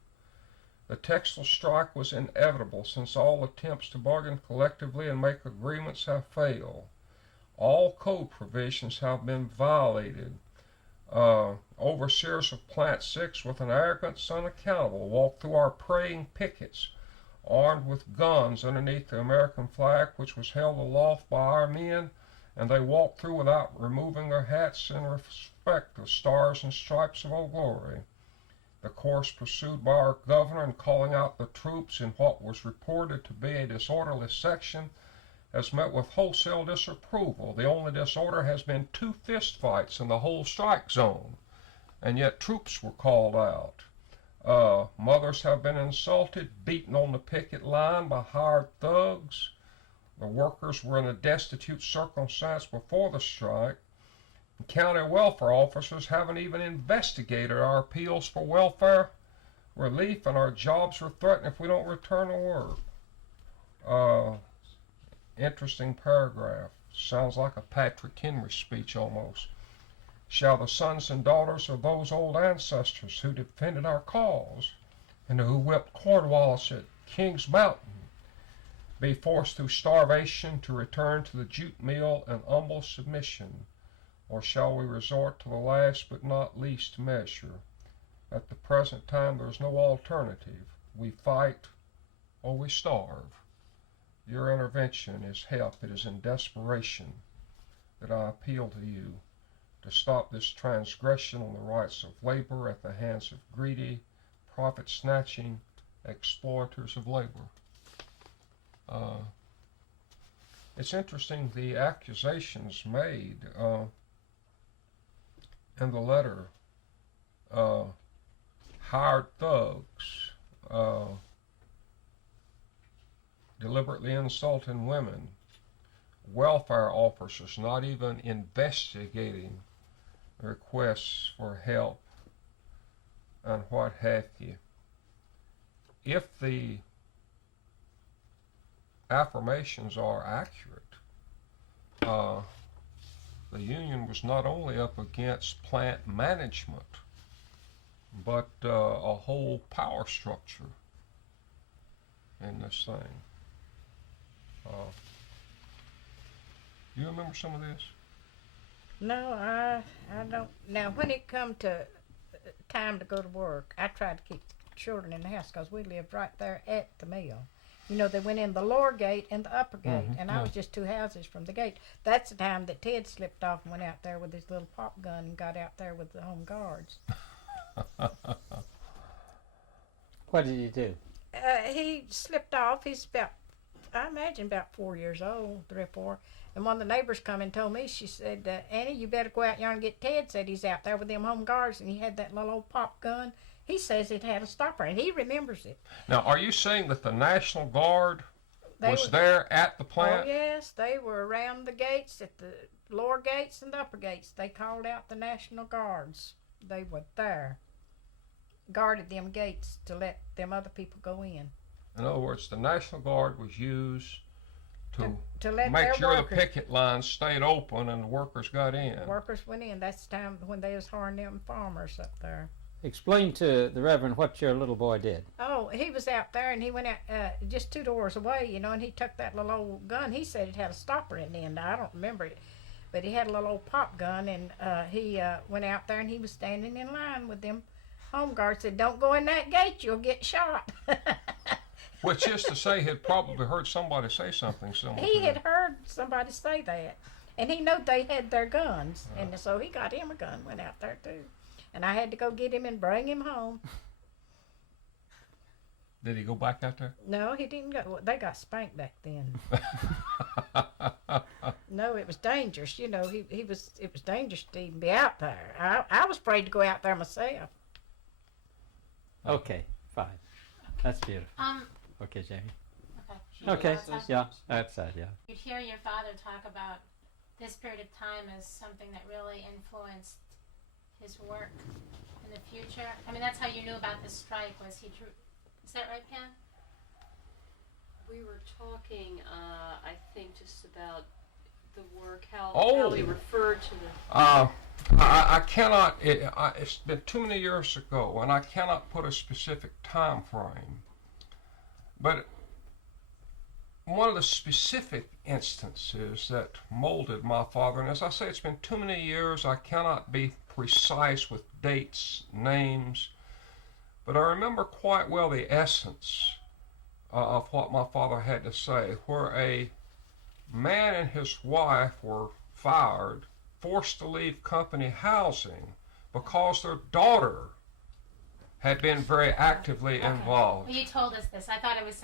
The textile strike was inevitable since all attempts to bargain collectively and make agreements have failed. All code provisions have been violated. Overseers of Plant 6 with an arrogance unaccountable walked through our praying pickets armed with guns underneath the American flag which was held aloft by our men, and they walked through without removing their hats in respect of stars and stripes of Old Glory. The course pursued by our governor in calling out the troops in what was reported to be a disorderly section has met with wholesale disapproval. The only disorder has been 2 fistfights in the whole strike zone, and yet troops were called out. Mothers have been insulted, beaten on the picket line by hired thugs. The workers were in a destitute circumstance before the strike, County welfare officers haven't even investigated our appeals for welfare relief, and our jobs are threatened if we don't return to work. Interesting paragraph. Sounds like a Patrick Henry speech almost. Shall the sons and daughters of those old ancestors who defended our cause and who whipped Cornwallis at King's Mountain be forced through starvation to return to the jute mill in humble submission? Or shall we resort to the last but not least measure? At the present time there is no alternative. We fight or we starve. Your intervention is help. It is in desperation that I appeal to you to stop this transgression on the rights of labor at the hands of greedy, profit-snatching exploiters of labor. It's interesting the accusations made in the letter. Hired thugs, deliberately insulting women, welfare officers not even investigating requests for help, and what have you. If the affirmations are accurate, the union was not only up against plant management, but a whole power structure in this thing. You remember some of this? No, I don't. Now, when it come to time to go to work, I tried to keep the children in the house because we lived right there at the mill. You know, they went in the lower gate and the upper gate, and I was just 2 houses from the gate. That's the time that Ted slipped off and went out there with his little pop gun and got out there with the home guards. What did he do? He slipped off. He's about, I imagine, about 4 years old, 3 or 4. And one of the neighbors come and told me, she said, Annie, you better go out yonder and get Ted. Said he's out there with them home guards, and he had that little old pop gun. He says it had a stopper, and he remembers it. Now, are you saying that the National Guard was there at the plant? Oh, yes. They were around the gates, at the lower gates and the upper gates. They called out the National Guards. They were there. Guarded them gates to let them other people go in. In other words, the National Guard was used to let make their sure workers, the picket lines stayed open and the workers got in. The workers went in. That's the time when they was hiring them farmers up there. Explain to the Reverend what your little boy did. Oh, he was out there, and he went out just 2 doors away, you know, and he took that little old gun. He said it had a stopper in the end. I don't remember it, but he had a little old pop gun, and he went out there, and he was standing in line with them home guards. Said, "Don't go in that gate, you'll get shot." Which is to say, he'd probably heard somebody say something similar. He had heard somebody say that, and he knew they had their guns, and so he got him a gun, went out there too. And I had to go get him and bring him home. Did he go back out there? No, he didn't go. They got spanked back then. No, it was dangerous. You know, it was dangerous to even be out there. I was afraid to go out there myself. Okay, fine. That's beautiful. Okay, Jamie. Okay. Okay, yeah, outside, yeah. You'd hear your father talk about this period of time as something that really influenced his work in the future. I mean, that's how you knew about the strike, was he drew. Is that right, Pam? We were talking, I think, just about the work, how we referred to the... I cannot, it's been too many years ago, and I cannot put a specific time frame. But one of the specific instances that molded my father, and as I say, it's been too many years, I cannot be precise with dates, names, but I remember quite well the essence of what my father had to say, where a man and his wife were fired, forced to leave company housing because their daughter had been very actively involved. Well, you told us this. I thought it was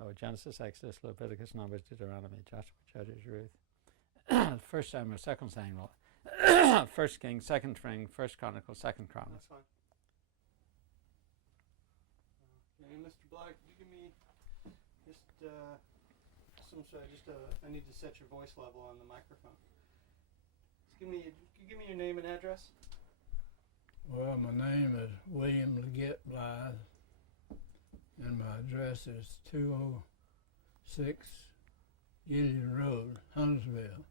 Oh, Genesis, Exodus, Leviticus, Numbers, Deuteronomy, Joshua, Judges, Ruth. First Samuel, Second Samuel, First Kings, Second King, First Chronicles, Second Chronicles. That's fine. Okay, Mr. Blythe, could you give me just I need to set your voice level on the microphone. Just can you give me your name and address? Well, my name is William LeGette Blythe, and my address is 206 Gideon Road, Huntsville.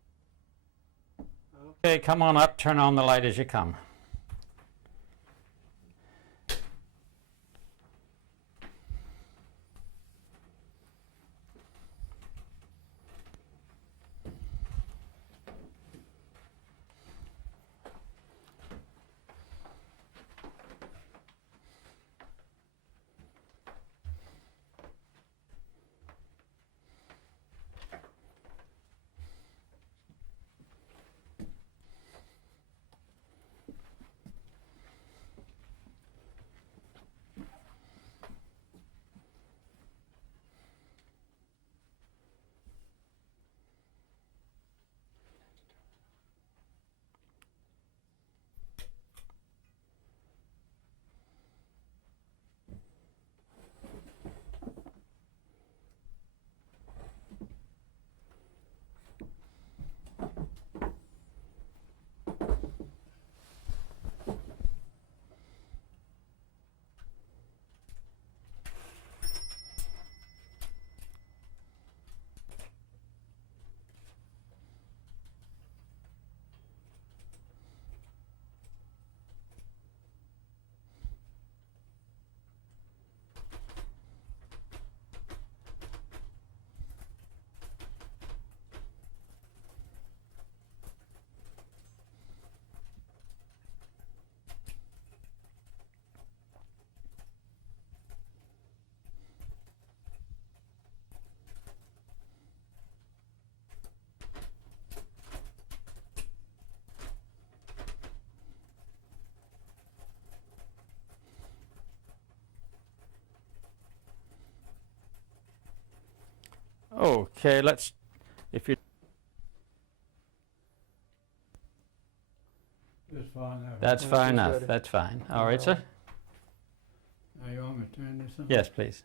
Okay, come on up, turn on the light as you come. Okay, if you... Just fine now. That's fine enough, that's fine. All right, sir? Now you want me to turn this on? Yes, please.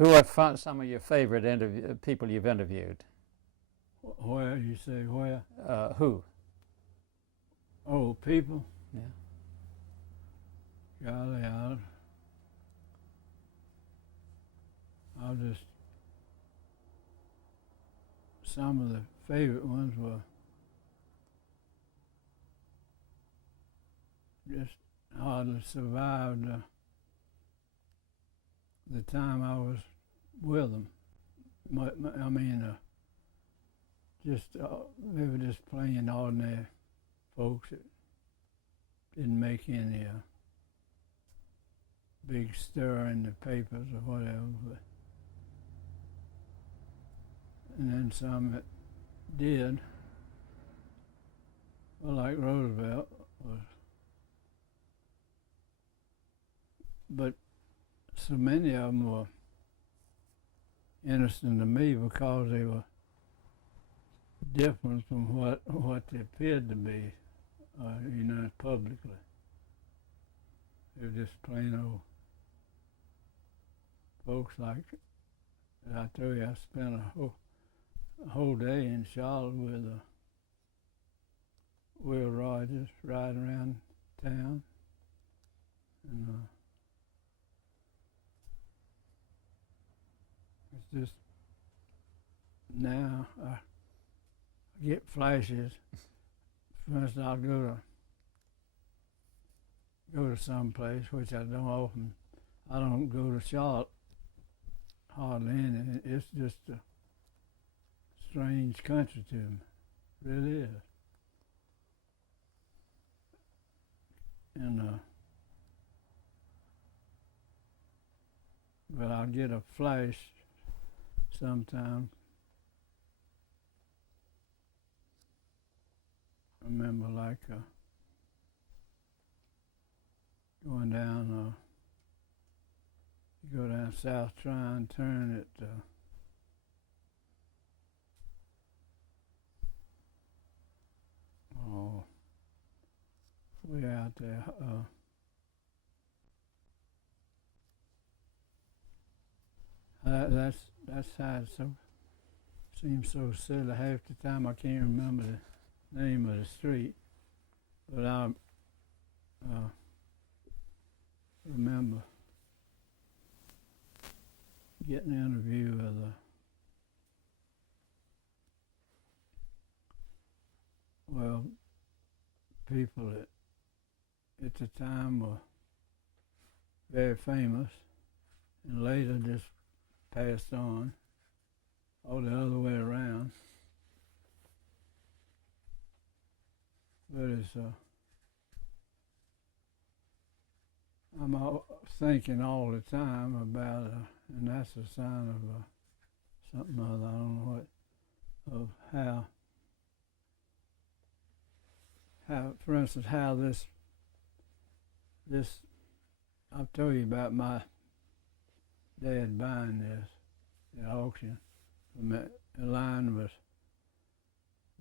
Who are some of your favorite people you've interviewed? Where you say where? Who? Oh, people. Yeah. Golly, I'll just. Some of the favorite ones were just hardly survived the time I was with them. I mean, they were just plain ordinary folks that didn't make any big stir in the papers or whatever. And then some that did, well, like Roosevelt was. But so many of them were interesting to me because they were different from what they appeared to be, publicly. They were just plain old folks like I told you. I spent a whole day in Charlotte with Will Rogers riding around town, and it's just now I get flashes. For instance, I'll go to some place, which I don't often. I don't go to Charlotte hardly any. It's just a strange country to me. It really is. And but I'll get a flash sometime. I remember like going down, you go down South Tryon, turn at way out there. That's how it seems so silly. Half the time I can't remember the name of the street, but I remember getting an interview with people that at the time were very famous and later just passed on, or the other way around. But it's I'm thinking all the time about and that's a sign of something other, I don't know what, of how, for instance, how this I've told you about my dad buying this at auction. The line was,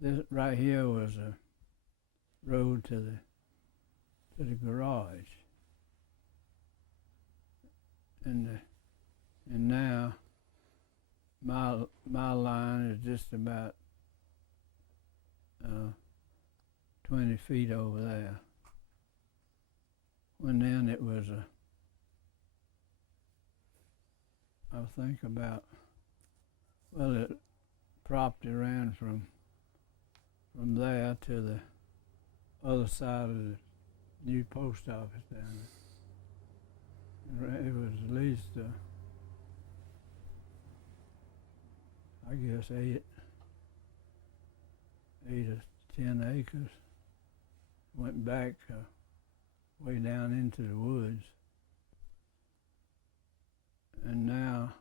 this right here was a road to the garage. And now my line is just about 20 feet over there. When then it was I think about, the property ran from there to the other side of the new post office down there. It was at least, I guess, 8 or 10 acres. Went back way down into the woods. And now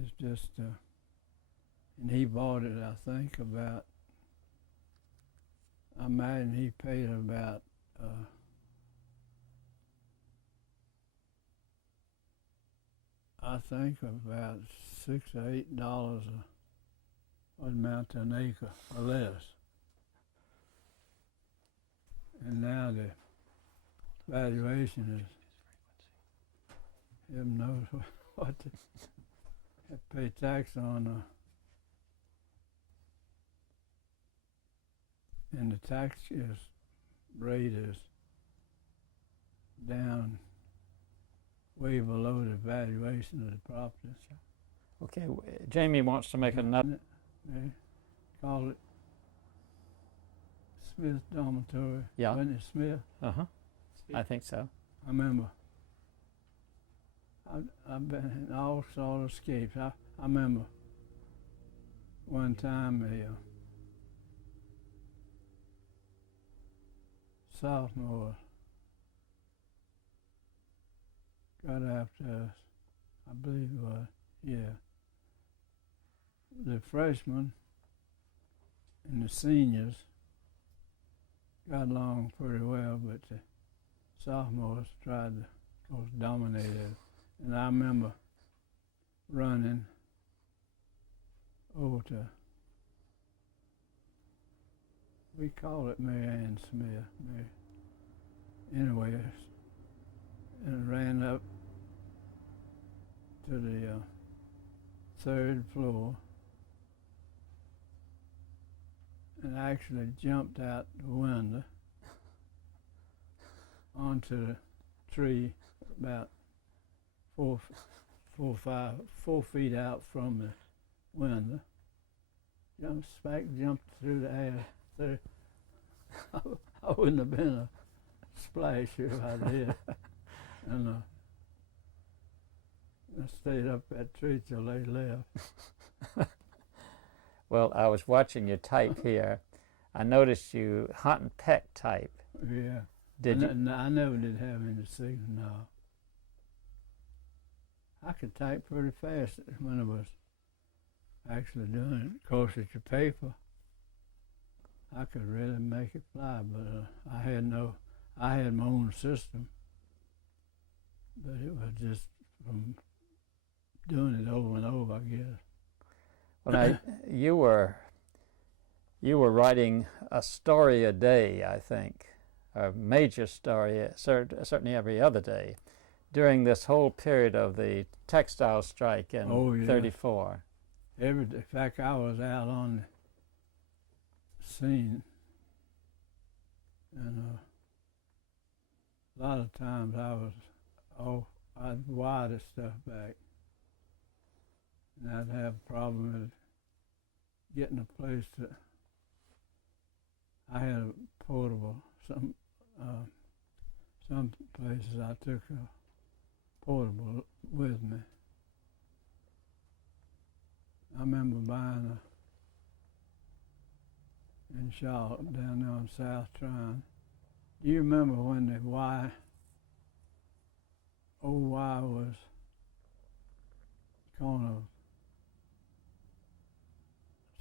it's just, and he bought it, I think, about, I imagine he paid about I think about $6 or $8 would amount to an acre or less. And now the valuation is Heaven knows what to pay tax on. And the tax rate is down way below the valuation of the property. Okay, Jamie wants to make another. They call it Smith Dormitory. Yeah. Wasn't it Smith? I think so. I remember. I've been in all sort of escapes. I remember one time a sophomore got after us. I believe it was. Yeah. The freshmen and the seniors got along pretty well, but the sophomores tried to, of course, dominate us. And I remember running over to, we call it Mary Ann Smith. Anyway, and ran up to the third floor and actually jumped out the window onto the tree about 4 feet out from the window. Jumped through the air. There. I wouldn't have been a splash if I did. And I stayed up that tree till they left. Well, I was watching your type here. I noticed you hunt and peck type. Yeah. Did you? I never did have any signal, no. I could type pretty fast when I was actually doing it. Of course, it's your paper. I could really make it fly, but I had my own system. But it was just from doing it over and over, I guess. Well, now, you were writing a story a day, I think, a major story, certainly every other day, during this whole period of the textile strike in '34. In fact, I was out on the scene, and a lot of times I'd wire the stuff back, and I'd have a problem with getting a place to. I had a portable. Some places I took a portable with me. I remember buying in Charlotte down there on South Tryon. Do you remember when the old Y was corner of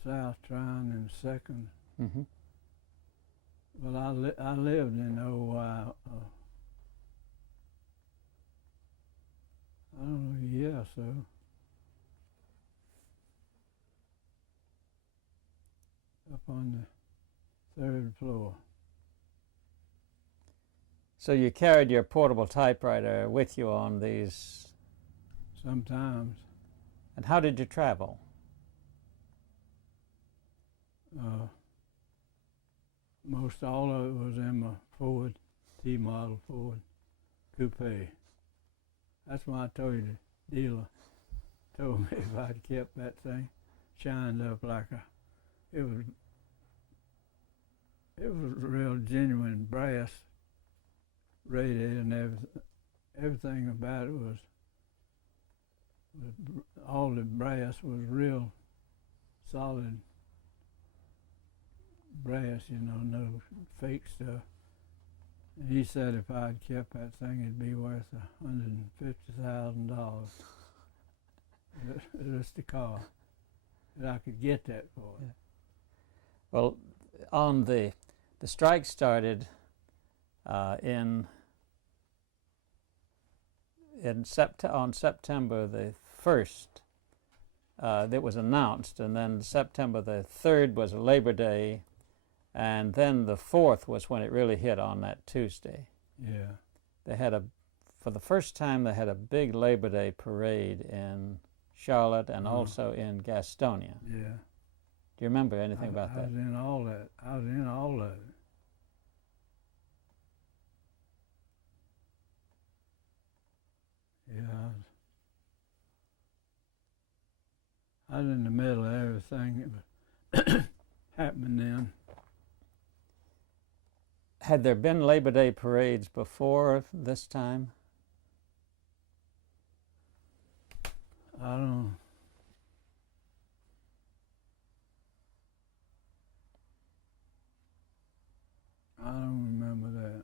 South Tryon and Second? Mm-hmm. Well, I lived in old Y. I don't know, a year or so. Up on the third floor. So you carried your portable typewriter with you on these? Sometimes. And how did you travel? Most all of it was in my Ford, T-model Ford coupe. That's why I told you the dealer told me if I'd kept that thing shined up like it was real genuine brass radiator, and everything about it was all the brass was real solid brass, no fake stuff. And he said if I'd kept that thing, it'd be worth $150,000. Just the car that I could get that for. Yeah. Well, on the strike started on September the 1st. That was announced, and then September the 3rd was Labor Day, and then the 4th was when it really hit on that Tuesday. Yeah. They had a for the first time, they had a big Labor Day parade in Charlotte and also in Gastonia. Yeah. Do you remember anything about I that? was in all that. I was in all of it. Yeah. I was in the middle of everything that was happening then. Had there been Labor Day parades before this time? I don't. I don't remember that.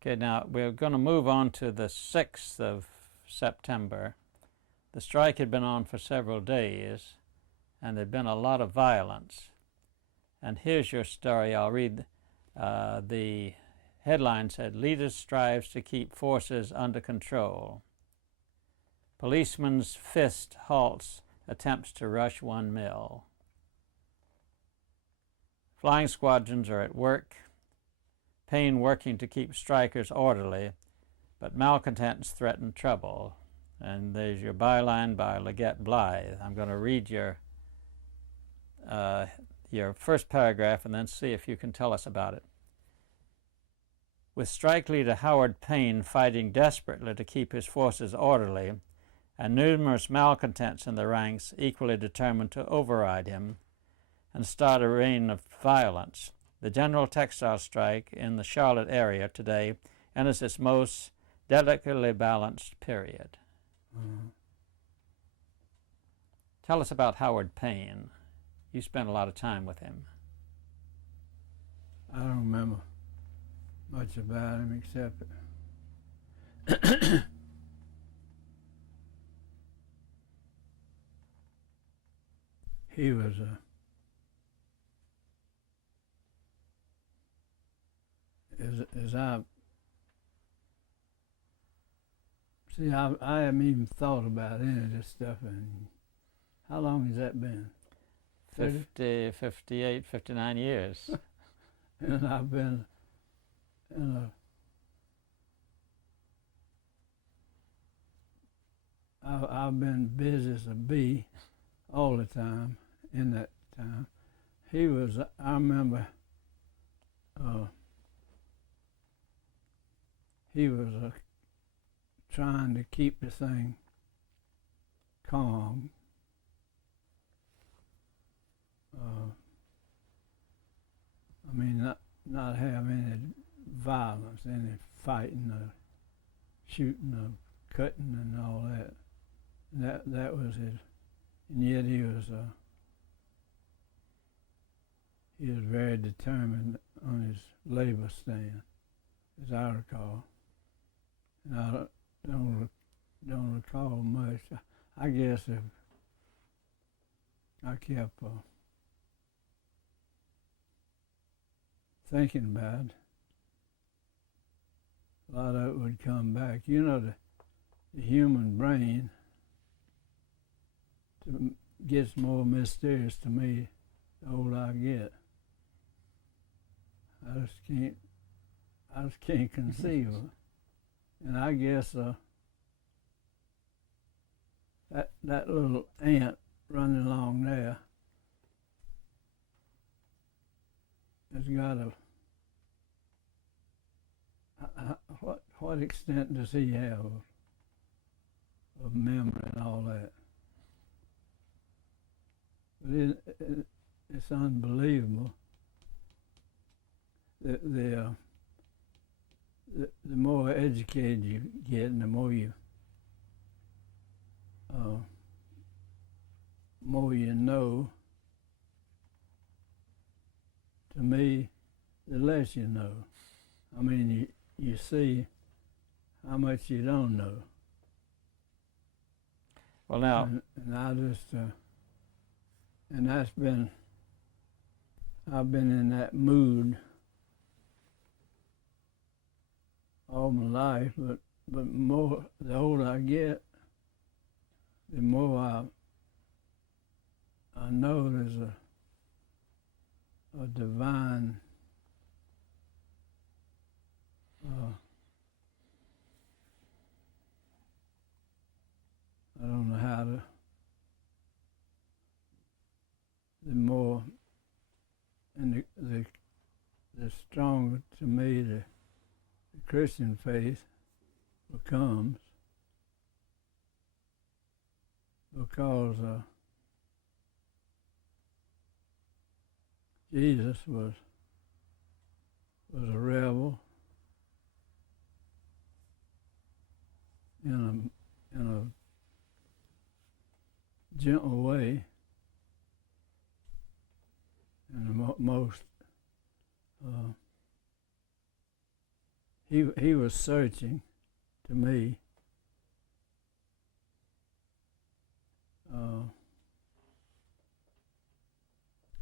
Okay, now we're going to move on to the 6th of September. The strike had been on for several days, and there'd been a lot of violence. And here's your story. I'll read. The headline said, "Leader strives to keep forces under control. Policeman's fist halts attempts to rush one mill. Flying squadrons are at work. Payne working to keep strikers orderly, but malcontents threaten trouble." And there's your byline by LeGette Blythe. I'm going to read your first paragraph and then see if you can tell us about it. With strike leader Howard Payne fighting desperately to keep his forces orderly, and numerous malcontents in the ranks equally determined to override him and start a reign of violence, the general textile strike in the Charlotte area today enters its most delicately balanced period. Tell us about Howard Payne. You spent a lot of time with him. I don't remember much about him except he was as I see, I haven't even thought about any of this stuff. And how long has that been? 50, 58, 59 years. And I've been in I've been busy as a bee all the time in that time. He was, I remember, he was trying to keep the thing calm. I mean, not have any violence, any fighting or shooting or cutting and all that. That was his, and yet he was very determined on his labor stand, as I recall. And I don't recall much. I guess if I kept thinking about it, a lot of it would come back. You know, the human brain gets more mysterious to me the older I get. I just can't conceive of it. And I guess that little ant running along there has got what extent does he have of memory and all that? But it's unbelievable. The more educated you get and the more you know, to me, the less you know. I mean, you see how much you don't know. Well, now, and I just, and that's been, I've been in that mood all my life, but more, the older I get, the more I know there's a divine the stronger to me the Christian faith becomes, because Jesus was a rebel in a gentle way, in the most. He was searching, to me,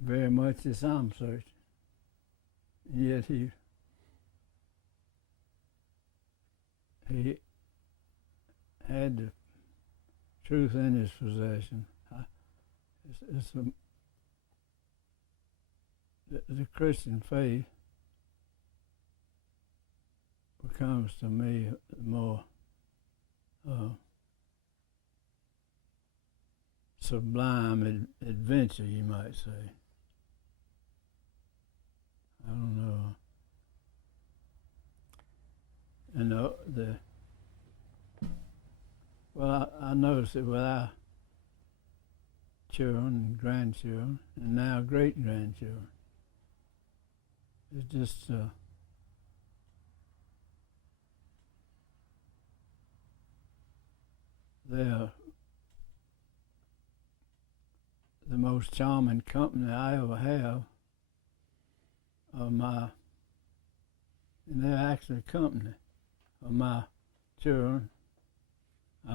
very much as I'm searching. And yet he had the truth in his possession. The Christian faith becomes to me more sublime adventure, you might say. I don't know. And well, I noticed it with our children and grandchildren, and now great-grandchildren. It's just they're the most charming company I ever have of my, and they're actually company of my children.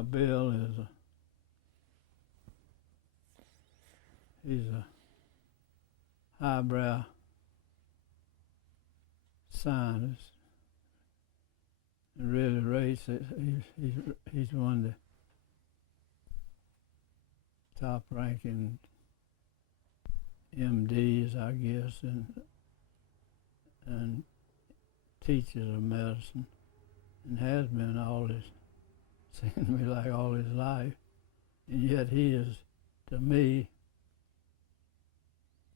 Bill is he's a highbrow scientist, and really rates it. He's one of the top-ranking MDs, I guess, and teachers of medicine, and has been all his, seems to me like all his life, and yet he is, to me,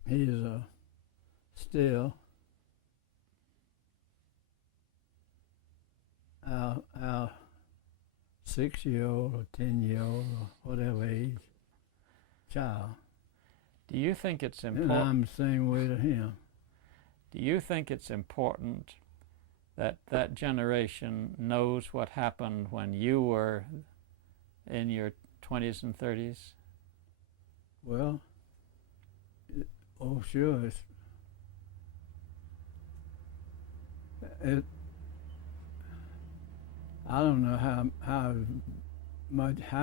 he is still our 6-year-old or 10-year-old or whatever age child. Do you think it's important? And I'm the same way to him. Do you think it's important that that generation knows what happened when you were in your 20s and 30s? Well, sure. I don't know how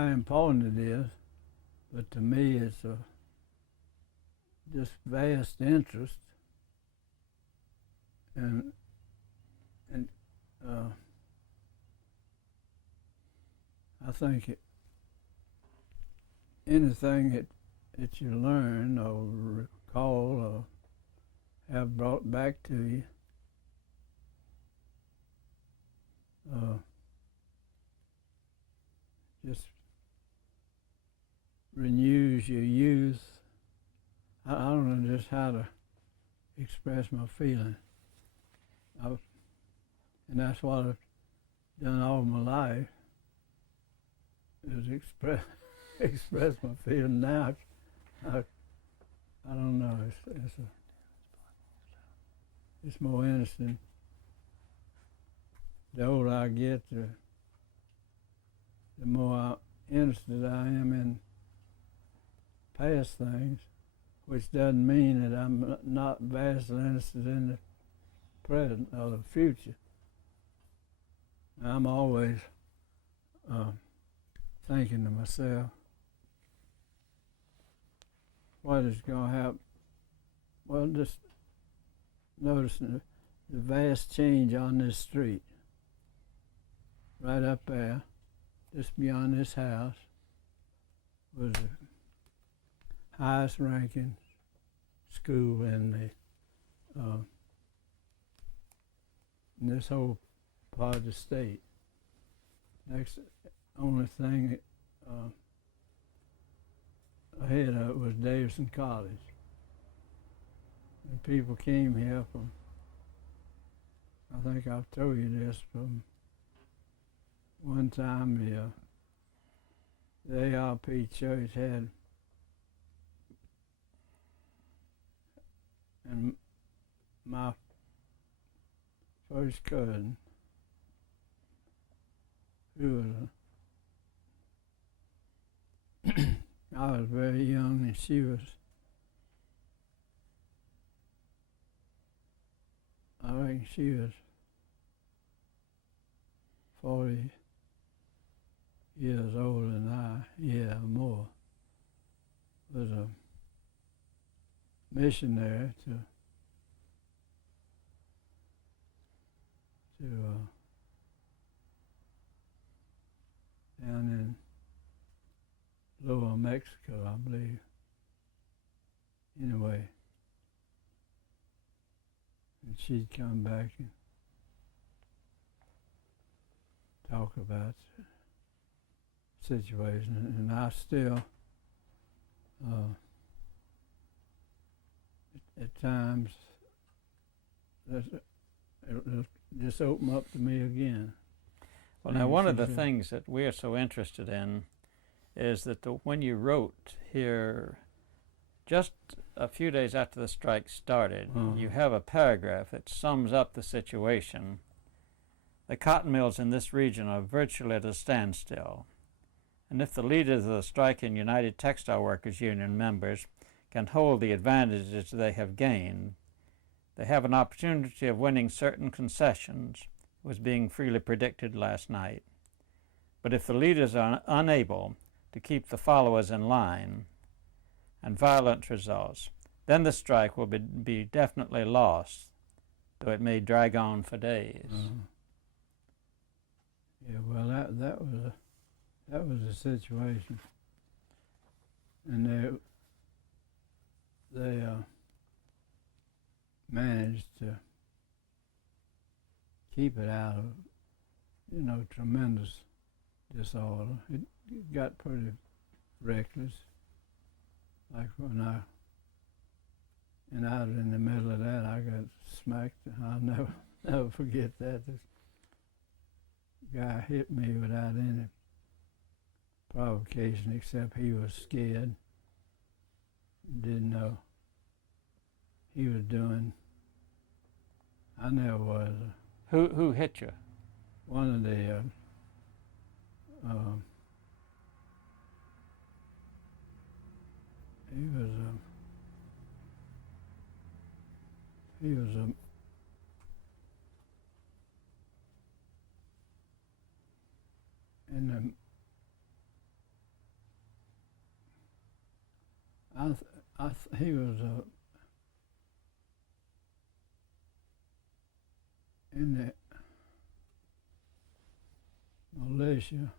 important it is, but to me it's just vast interest, and I think anything that you learn or recall or have brought back to you just renews your youth. I don't know just how to express my feeling. And that's what I've done all my life, is express my feeling. Now I don't know, it's more interesting. The older I get, the more interested I am in past things, which doesn't mean that I'm not vastly interested in the present or the future. I'm always thinking to myself, what is going to happen? Well, just noticing the vast change on this street. Right up there, just beyond this house, was the highest ranking school in this whole part of the state. Next, only thing ahead of it was Davidson College. And people came here from think I've told you this from one time the ARP church had, and my first cousin, who was I was very young and she was, I reckon she was 40 years older than I, yeah, more, was a missionary to down in Lower Mexico, I believe. Anyway, and she'd come back and talk about the situation, and I still, at times, it'll just open up to me again. Well, now one of the things that we're so interested in is that when you wrote here, just a few days after the strike started, you have a paragraph that sums up the situation. The cotton mills in this region are virtually at a standstill, and if the leaders of the striking United Textile Workers Union members can hold the advantages they have gained, they have an opportunity of winning certain concessions, was being freely predicted last night. But if the leaders are unable to keep the followers in line, and violence results, then the strike will be definitely lost, though it may drag on for days. Yeah, well, that was a situation, and they managed to keep it out of, tremendous disorder. It got pretty reckless. Like when I was in the middle of that, I got smacked. I'll never forget that. This guy hit me without any provocation, except he was scared. Didn't know he was doing. I never was. Who hit you? One of the he was in the he was in the militia.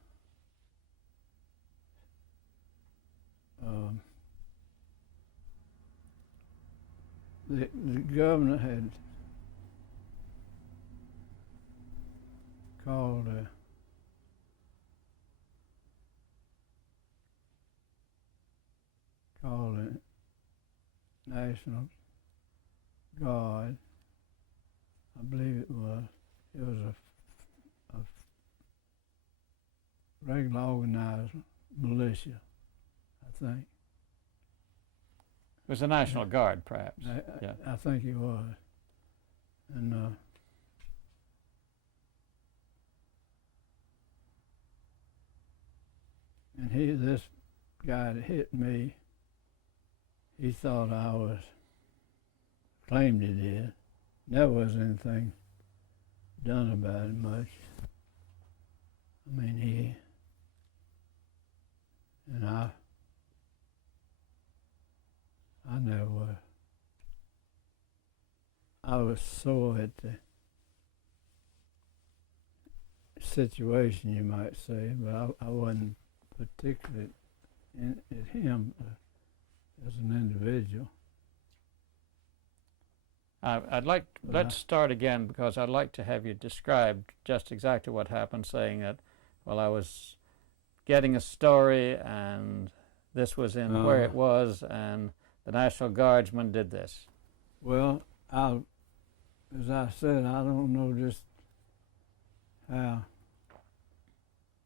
The governor had called the National Guard, I believe it was. It was a regular organized militia, I think. It was the National Guard, perhaps. I think it was. And this guy that hit me, he thought I was, claimed he did. There wasn't anything done about it much. I mean, I never was. I was sore at the situation, you might say, but I wasn't particularly at him as an individual. Let's start again, because I'd like to have you describe just exactly what happened, saying that, well, I was getting a story and this was in where it was and the National Guardsman did this. Well, as I said, I don't know just how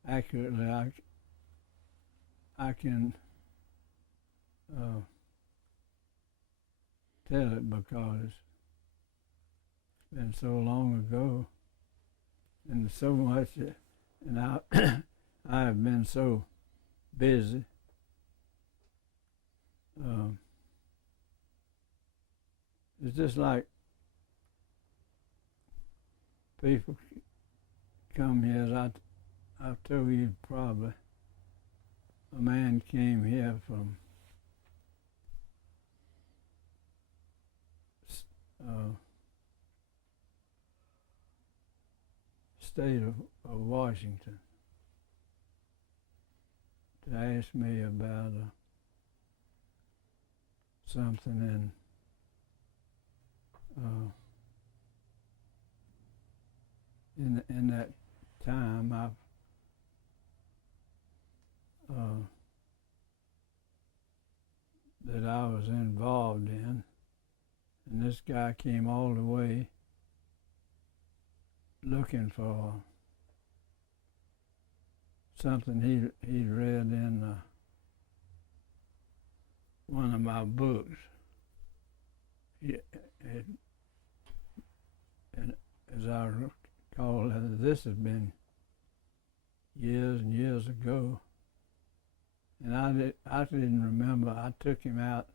accurately I can tell it, because it's been so long ago, and so much, and I have been so busy. It's just like people come here, as I've told you probably. A man came here from state of Washington to ask me about something in that time that I was involved in, and this guy came all the way looking for something he'd read in one of my books. And as I recall, this has been years and years ago, and I didn't remember. I took him out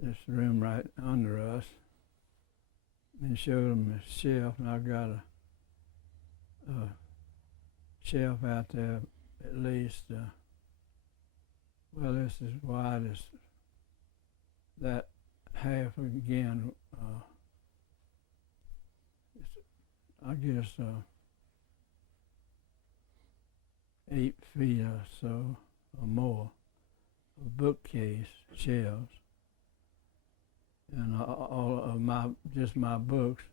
this room right under us and showed him a shelf, and I got a shelf out there at least, well, this is wide as that half again, I guess 8 feet or so or more of bookcase shelves, and all of my books,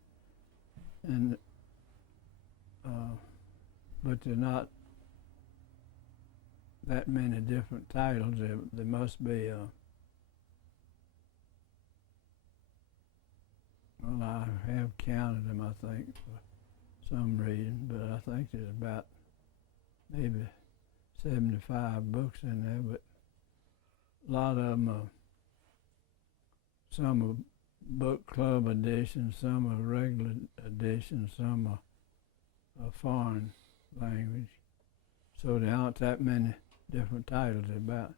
and but they're not that many different titles. There must be well, I have counted them, I think, for some reason, but I think there's about maybe 75 books in there, but a lot of them some are book club editions, some are regular editions, some are foreign language. So there aren't that many different titles about.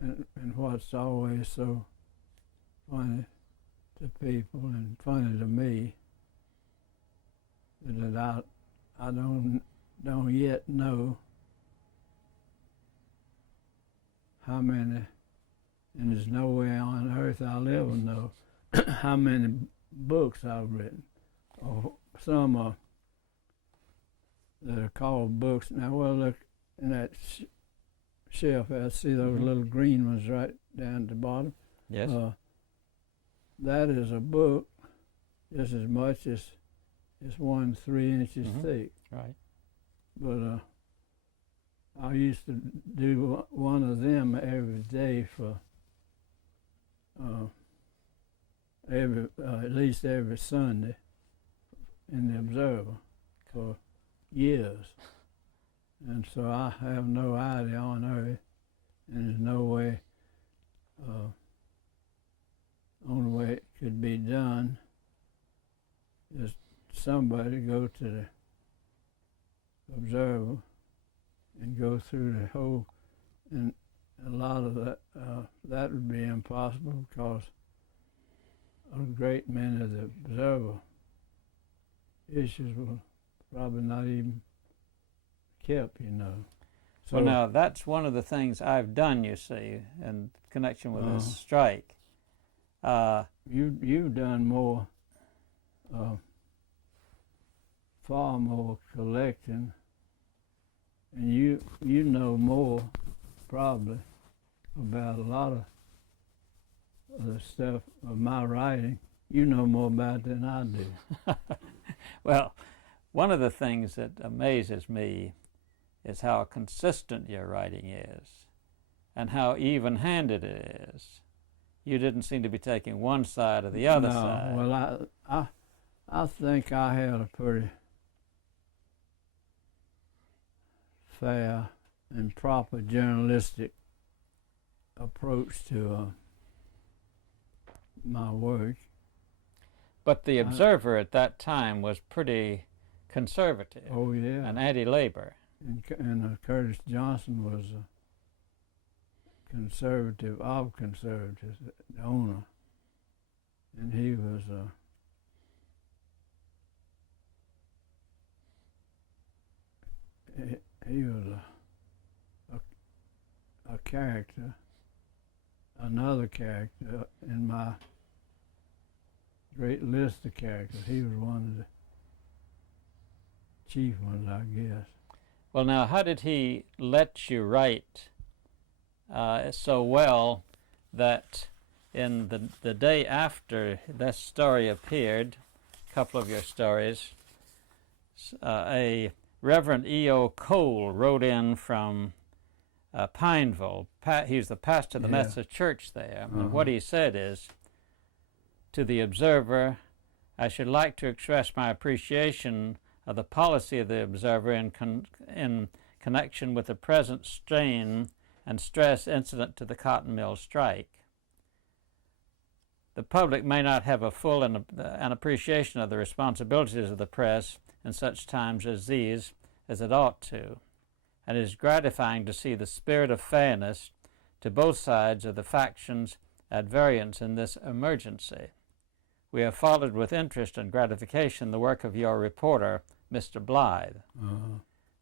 And what's always so funny to people and funny to me is that I don't yet know how many, and there's no way on earth I'll ever know how many books I've written. Or some are that are called books. Now, well, look in that shelf. I see those little green ones right down at the bottom. Yes. That is a book just as much as it's 1 3 inches thick. Right. But I used to do one of them every day for at least every Sunday in the Observer for years. And so I have no idea on earth, and there's no way, only way it could be done is somebody go to the Observer and go through the whole, and a lot of that would be impossible because a great many of the Observer issues were probably not even kept, you know. So, well, now that's one of the things I've done, you see, in connection with this strike. You've done more, far more collecting, and you know more probably about a lot of the stuff of my writing. You know more about it than I do. Well, one of the things that amazes me is how consistent your writing is and how even-handed it is. you didn't seem to be taking one side or the other no, side. Well, I think I had a pretty fair and proper journalistic approach to my work. But the Observer at that time was pretty conservative. Oh yeah. And anti-labor. And Curtis Johnson was a conservative of conservatives, the owner, and he was a character, another character in my great list of characters. He was one of the chief ones, I guess. Well, now, how did he let you write so well that in the day after this story appeared, a couple of your stories, a Reverend E.O. Cole wrote in from Pineville. He's the pastor of the Methodist Church there. And what he said is, to the Observer, I should like to express my appreciation of the policy of the Observer in connection with the present strain and stress incident to the cotton mill strike. The public may not have a full an appreciation of the responsibilities of the press in such times as these as it ought to, and it is gratifying to see the spirit of fairness to both sides of the factions at variance in this emergency. We have followed with interest and gratification the work of your reporter, Mr. Blythe,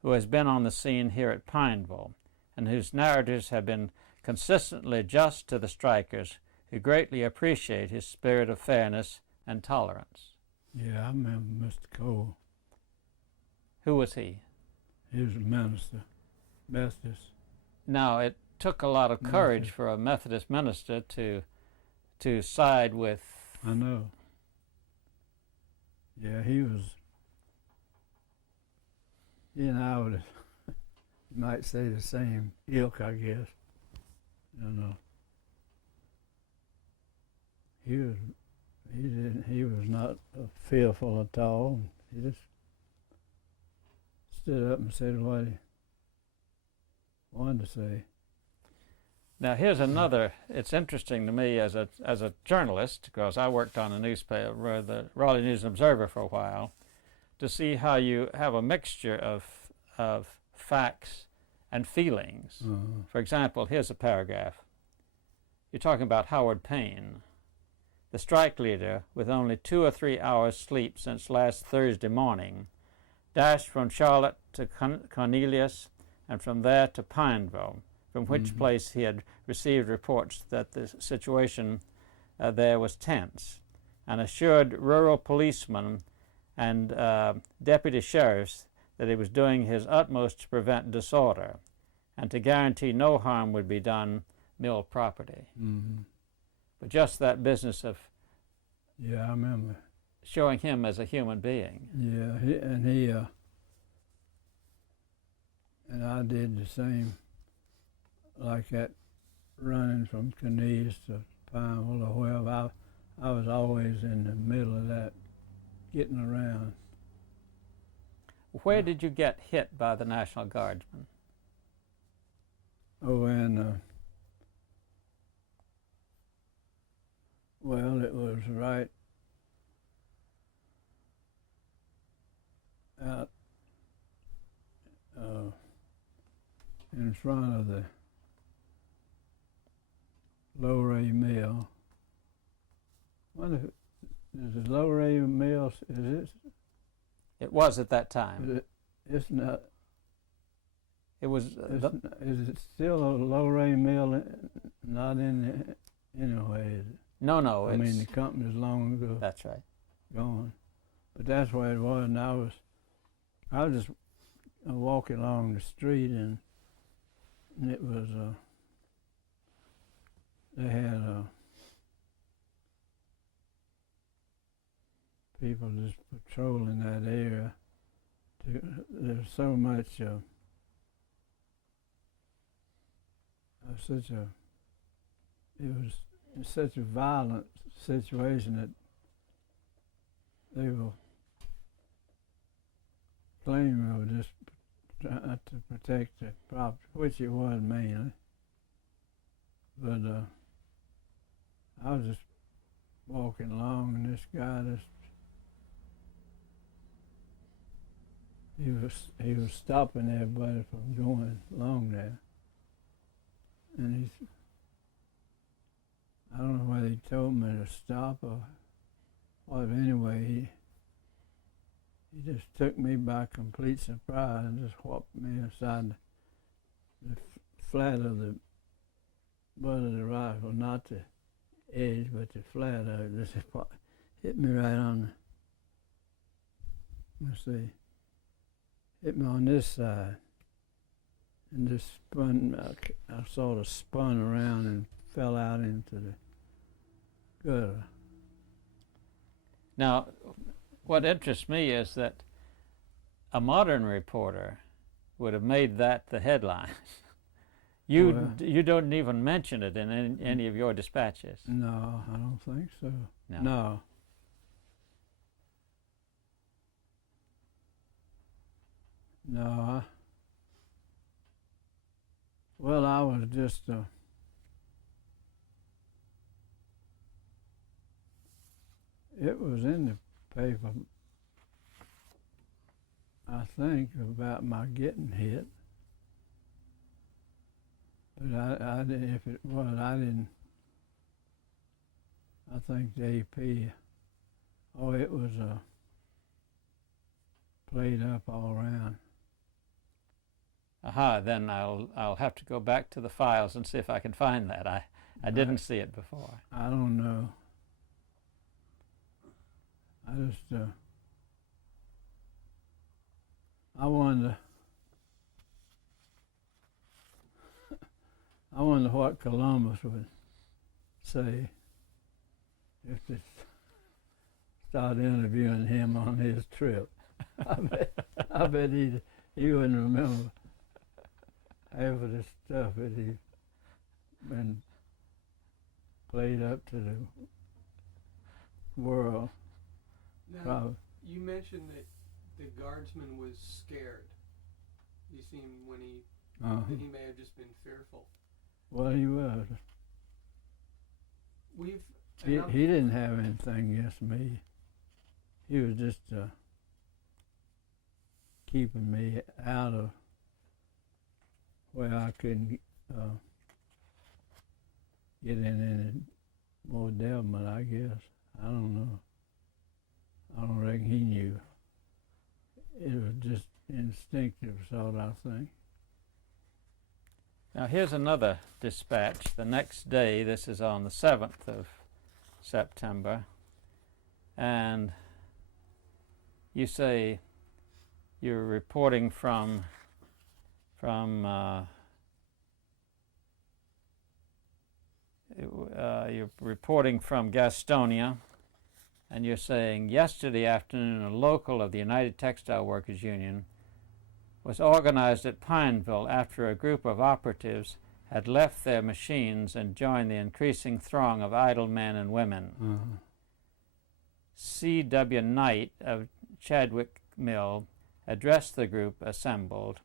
who has been on the scene here at Pineville, and whose narratives have been consistently just to the strikers, who greatly appreciate his spirit of fairness and tolerance. Yeah, I remember Mr. Cole. Who was he? He was a minister, Methodist. Now, it took a lot of courage for a Methodist minister to side with... I know. Yeah, he was... He and I would, you might say, the same ilk, I guess. You know. He was not fearful at all. He just stood up and said what he wanted to say. Now here's another. It's interesting to me as a journalist, because I worked on a newspaper, the Raleigh News and Observer, for a while, to see how you have a mixture of facts and feelings. For example, here's a paragraph. You're talking about Howard Payne, the strike leader, with only 2 or 3 hours sleep since last Thursday morning, dashed from Charlotte to Cornelius and from there to Pineville, from which place he had received reports that the situation there was tense, and assured rural policemen and deputy sheriffs that he was doing his utmost to prevent disorder and to guarantee no harm would be done mill property. But just that business of I remember showing him as a human being. Yeah, and I did the same, like that, running from Cornelius to Pineville or wherever. I was always in the middle of that, getting around. Where did you get hit by the National Guardsmen? Oh, and well, it was right out in front of the Low-Ray Mill. Wonder if is the Low-Ray Mill, is it? It was at that time. It's not. It was. Is it still a Low-Ray Mill? Not in anyway, is it? No. I mean, the company's long ago. That's right. Gone. But that's where it was, and I was just walking along the street, and it was, they had people just patrolling that area. There's so much, in such a violent situation that they will claim they were just trying to protect the property, which it was mainly. But I was just walking along, and this guy he was stopping everybody from going along there, and I don't know whether he told me to stop or what. Anyway, he just took me by complete surprise and just whopped me aside the flat of the butt of the rifle, not the edge, but the flat of it. Just hit me right on let's see, hit me on this side, and just spun. I sort of spun around and fell out into the gutter. Now, what interests me is that a modern reporter would have made that the headline. You don't even mention it in any of your dispatches. No, I don't think so. No. No. No. Well, I was just it was in the paper, I think, about my getting hit. But I didn't, if it was, I didn't, I think the AP, it was played up all around. Aha, then I'll have to go back to the files and see if I can find that. I didn't see it before. I don't know. I just, I wonder what Columbus would say if they started interviewing him on his trip. I bet he wouldn't remember half of the stuff that he'd been played up to the world. Now, Probably. you mentioned that the guardsman was scared. You seemed when that he may have just been fearful. Well, he was. He didn't have anything against me. He was just keeping me out of where I couldn't get in any more devilment, I guess. I don't know. I don't reckon he knew. It was just instinctive sort, I think. Now here's another dispatch. The next day, this is on the 7th of September, and you say you're reporting from Gastonia, and you're saying, yesterday afternoon, a local of the United Textile Workers Union was organized at Pineville after a group of operatives had left their machines and joined the increasing throng of idle men and women. Mm-hmm. C.W. Knight of Chadwick Mill addressed the group assembled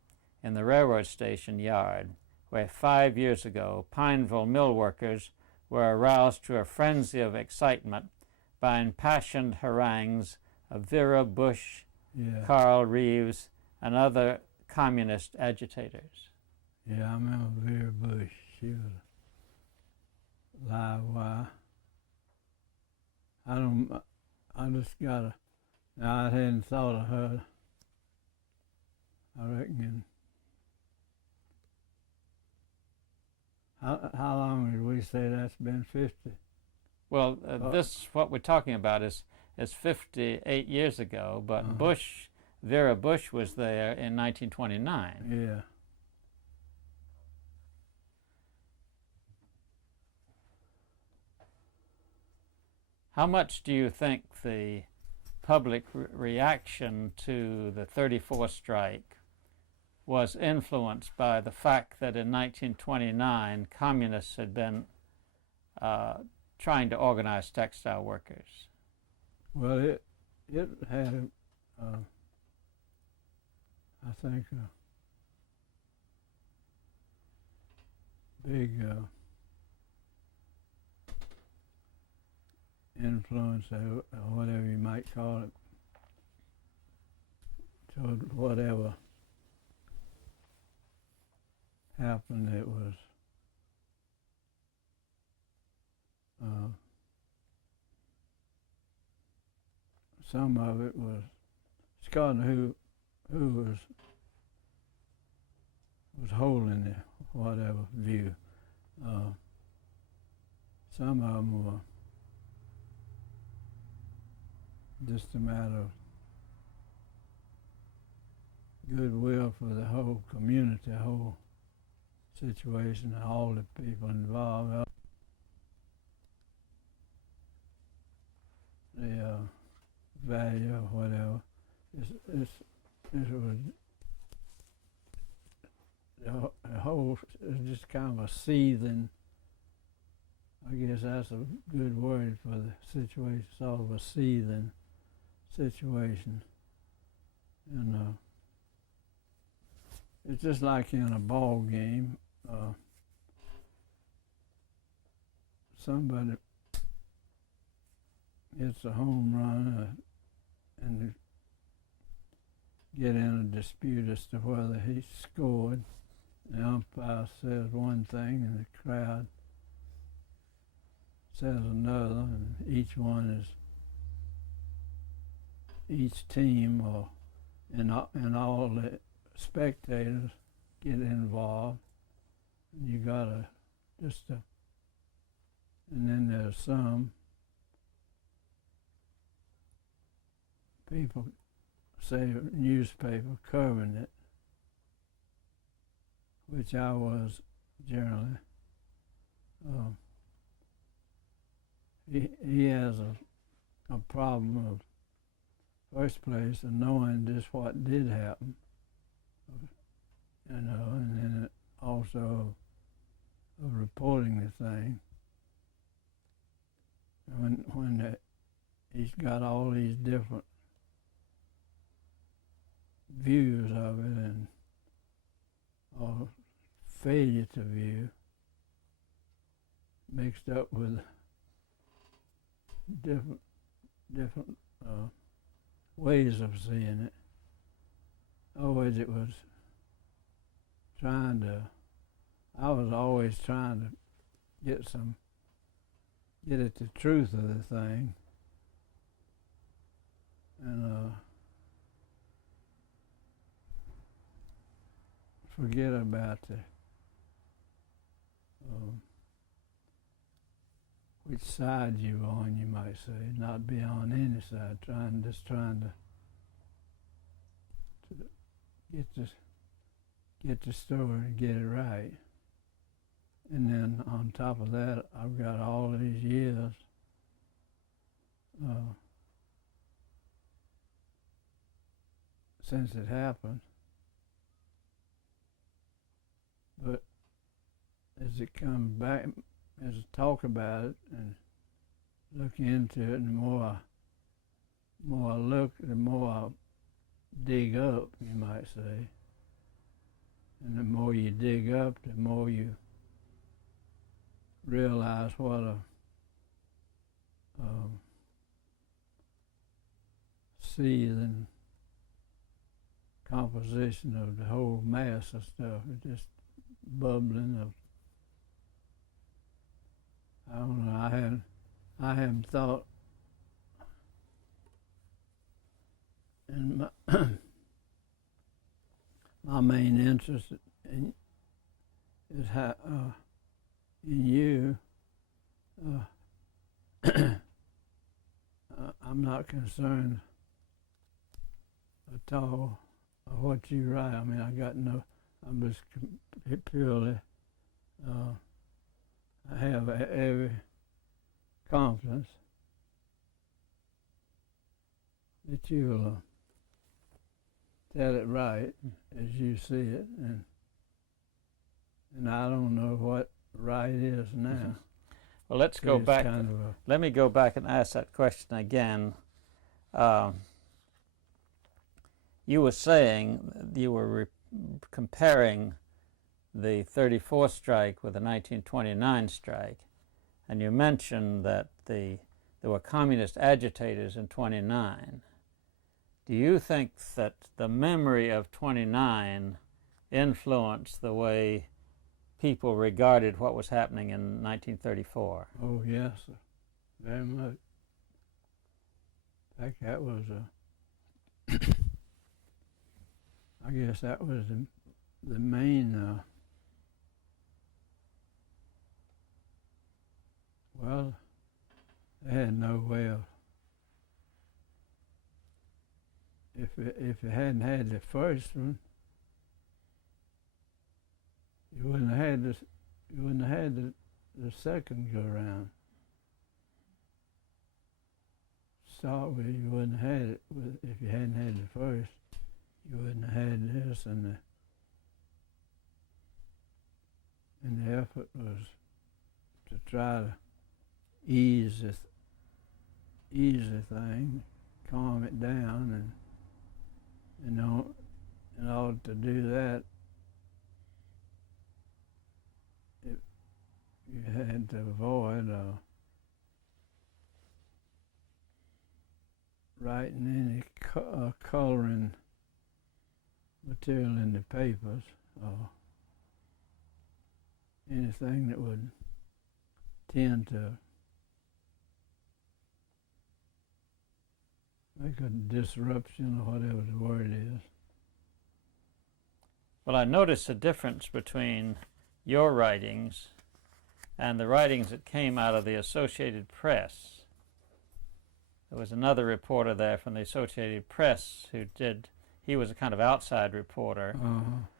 in the railroad station yard, where 5 years ago Pineville mill workers were aroused to a frenzy of excitement by impassioned harangues of Vera Bush, Carl Reeves, and other communist agitators. Yeah, I remember Vera Bush. She was a live wire. I just gotta, I hadn't thought of her. I reckon. How long did we say that's been? 50? Well, this, what we're talking about is 58 years ago, but Vera Bush was there in 1929. Yeah. How much do you think the public reaction to the 34 strike was influenced by the fact that in 1929 communists had been trying to organize textile workers? Well, it had, I think, a big influence, or whatever you might call it, toward whatever happened. It was some of it was Scott who was holding it, whatever view. Some of them were just a matter of goodwill for the whole community, the whole situation, all the people involved. The value or whatever. It was the whole is just kind of a seething. I guess that's a good word for the situation. Sort of a seething situation, and it's just like in a ball game. Somebody hits a home run and get in a dispute as to whether he scored. The umpire says one thing and the crowd says another, and each team and all the spectators get involved. You gotta and then there's some people, say newspaper, covering it, which I was generally. He has a problem of, first place, of knowing just what did happen, and then also of reporting the thing. When he's got all these different views of it, and or failure to view, mixed up with different ways of seeing it. Always it was I was always trying to get at the truth of the thing, and forget about which side you're on, you might say, not be on any side, trying to get the story and get it right. And then on top of that, I've got all these years since it happened. But as it comes back, as I talk about it and look into it, and the more I look, the more I dig up, you might say. And the more you dig up, the more you realize what a seething composition of the whole mass of stuff. It's just bubbling of, I don't know, I hadn't thought, and my main interest is how in you. I'm not concerned at all of what you write. I mean, I'm just purely, I have every confidence that you'll tell it right as you see it, and I don't know what right is now. Well, let's go it's back. kind of a, Let me go back and ask that question again. You were saying you were comparing the 34 strike with the 1929 strike, and you mentioned that there were communist agitators in 29. Do you think that the memory of 29 influenced the way people regarded what was happening in 1934? oh yes, sir, very much. In fact, that was I guess that was the main. Well, they had no way of. If it hadn't had the first one, you wouldn't have had this. You wouldn't have had the second go round. Start with, you wouldn't have had it if you hadn't had the first. You wouldn't have had this, and the effort was to try to ease the thing, calm it down, and in order to do that, you had to avoid writing any coloring material in the papers or anything that would tend to make a disruption or whatever the word is. Well, I noticed a difference between your writings and the writings that came out of the Associated Press. There was another reporter there from the Associated Press he was a kind of outside reporter,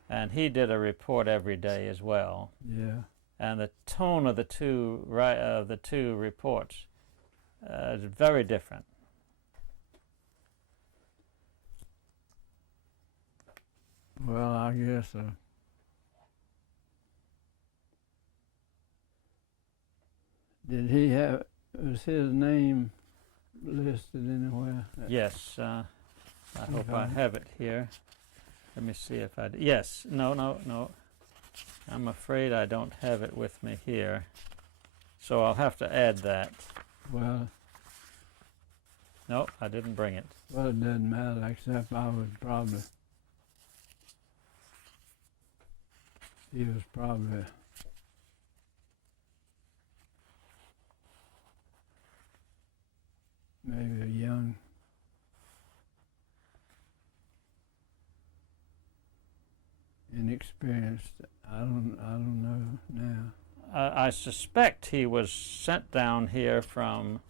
and he did a report every day as well. Yeah. And the tone of the two reports is very different. Well, I guess was his name listed anywhere? Yes, I hope I have it here. Let me see if yes, no. I'm afraid I don't have it with me here, so I'll have to add that. Well, no, I didn't bring it. Well, it doesn't matter, except he was probably maybe a young inexperienced. I don't know now. I suspect he was sent down here from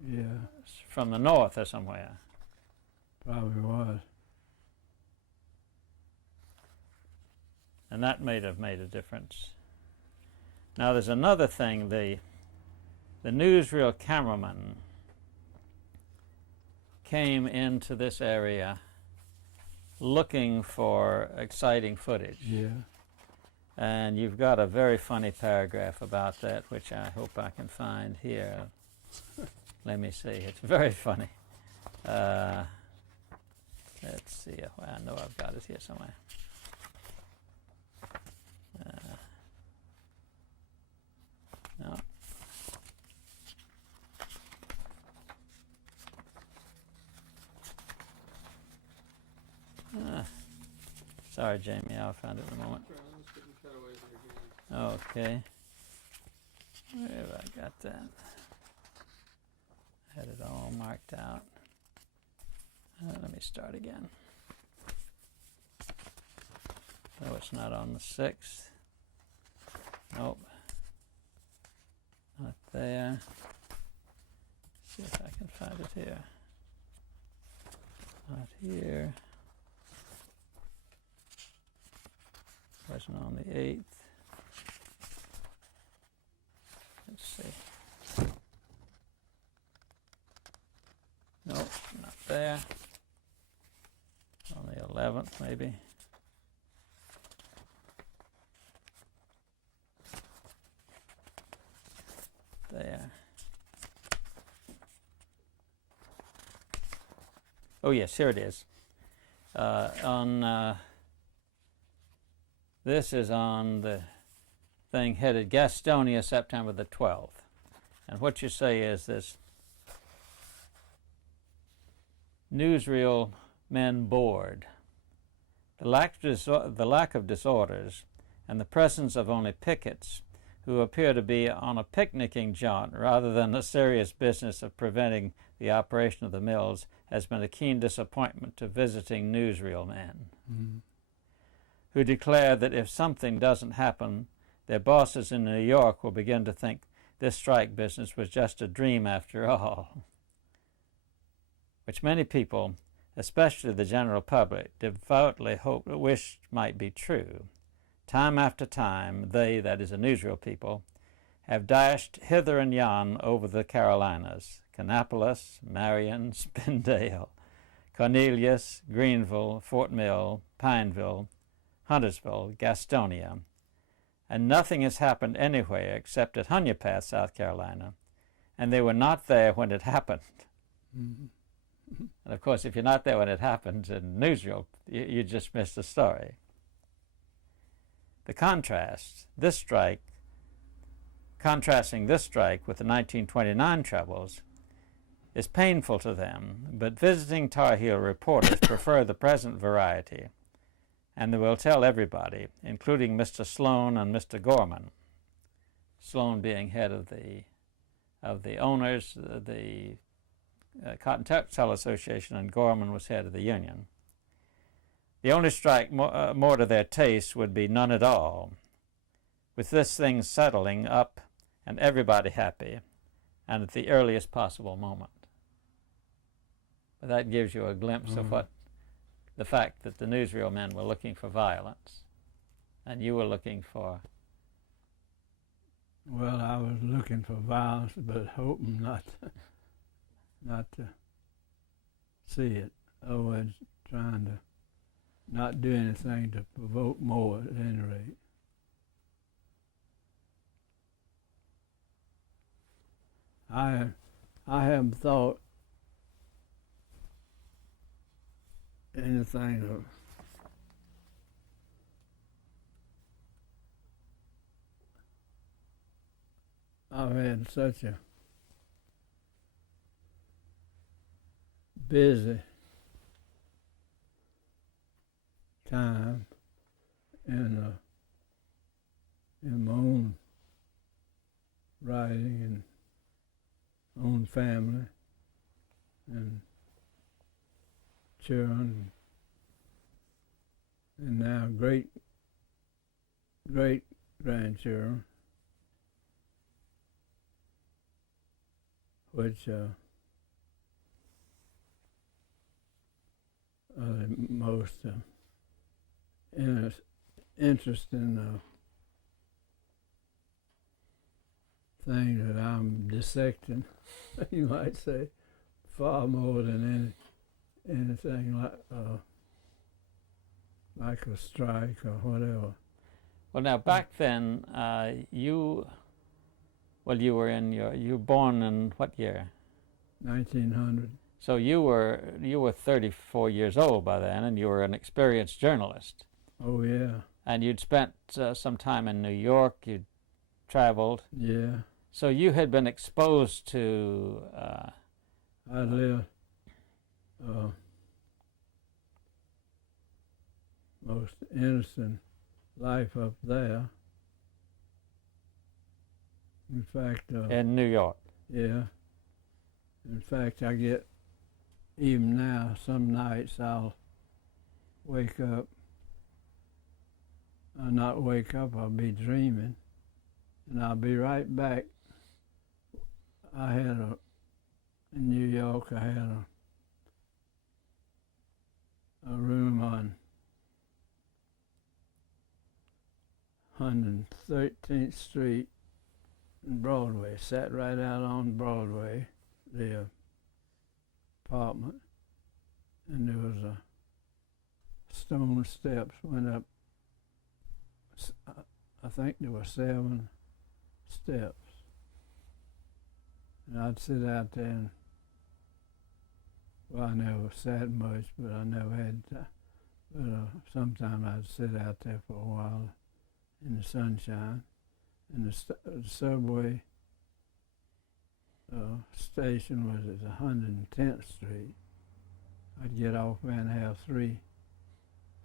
the north or somewhere. Probably was. And that may have made a difference. Now there's another thing. The newsreel cameraman came into this area looking for exciting footage. Yeah. And you've got a very funny paragraph about that, which I hope I can find here. Let me see. It's very funny. Let's see. I know I've got it here somewhere. No. Sorry, Jamie. I'll find it in a moment. Okay. Where have I got that? I had it all marked out. Let me start again. Oh, it's not on the 6th. Nope. Not there. See if I can find it here. Not here. Wasn't on the 8th. Let's see. Nope, not there. On the 11th, maybe. Oh yes, here it is. This is on the thing headed Gastonia, September the 12th. And what you say is this: newsreel men bored. The lack of disorders and the presence of only pickets who appear to be on a picnicking jaunt rather than the serious business of preventing the operation of the mills has been a keen disappointment to visiting newsreel men, who declare that if something doesn't happen, their bosses in New York will begin to think this strike business was just a dream after all, which many people, especially the general public, devoutly wished might be true. Time after time, they, that is the newsreel people, have dashed hither and yon over the Carolinas, Kannapolis, Marion, Spindale, Cornelius, Greenville, Fort Mill, Pineville, Huntersville, Gastonia, and nothing has happened anywhere except at Honeycutt, South Carolina, and they were not there when it happened. Mm-hmm. And of course, if you're not there when it happens in newsreel, you just missed the story. The contrasting this strike with the 1929 troubles is painful to them, but visiting Tar Heel reporters prefer the present variety, and they will tell everybody, including Mr. Sloan and Mr. Gorman. Sloan being head of the owners, the Cotton Textile Association, and Gorman was head of the union. The only strike more to their taste would be none at all, with this thing settling up and everybody happy, and at the earliest possible moment. But that gives you a glimpse of what the fact that the newsreel men were looking for violence, and you were looking for... Well, I was looking for violence, but hoping not to see it. Always trying to not do anything to provoke more at any rate. I haven't thought anything of I've had such a busy time in my own writing and own family and children, and now great grandchildren, which are the most interesting thing that I'm dissecting, you might say, far more than anything like a strike or whatever. Well, now back then, you were born in what year? 1900. So you were 34 years old by then, and you were an experienced journalist. Oh yeah. And you'd spent some time in New York. You'd traveled. Yeah. So you had been exposed to... I lived most innocent life up there. In fact... in New York? Yeah. In fact, I get, even now, some nights I'll wake up. I'll not wake up, I'll be dreaming. And I'll be right back. In New York, I had a room on 113th Street and Broadway, sat right out on Broadway, the apartment, and there was a stone steps went up. I think there were 7 steps. And I'd sit out there and Well, I never sat much, but I never had time. But sometimes I'd sit out there for a while in the sunshine. And the subway station was at 110th Street. I'd get off there and have three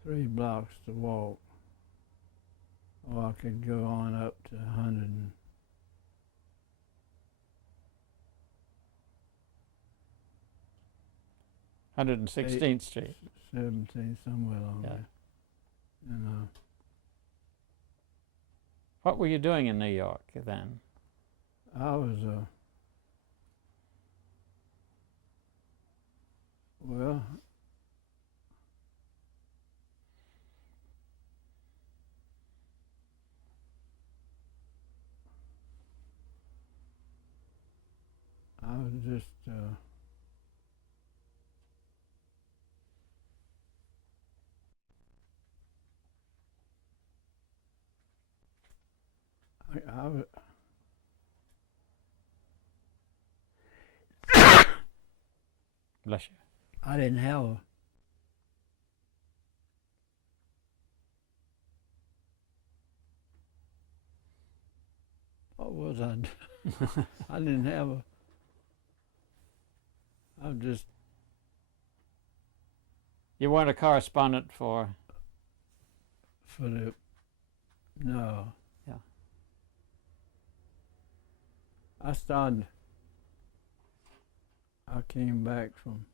blocks to walk. Or I could go on up to 116th Street. 17, somewhere along Yeah. there. And What were you doing in New York then? I was, well, I was just, I was, Bless you. I didn't have a, what was I doing? I didn't have a, I was just, You weren't a correspondent for... no. Yeah. I came back from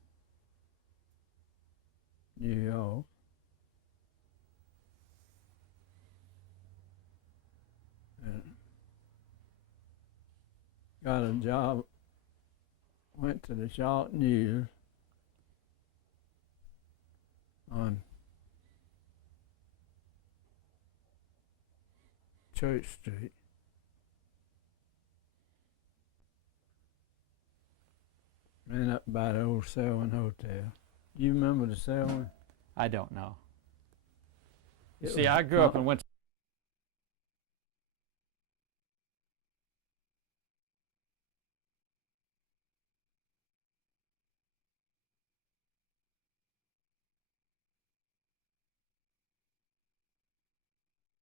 New York. And got a job, went to the Charlotte News on Church Street. Ran up by the old Selwyn Hotel. You remember the Selwyn? I don't know. It See, was I grew up in Winston.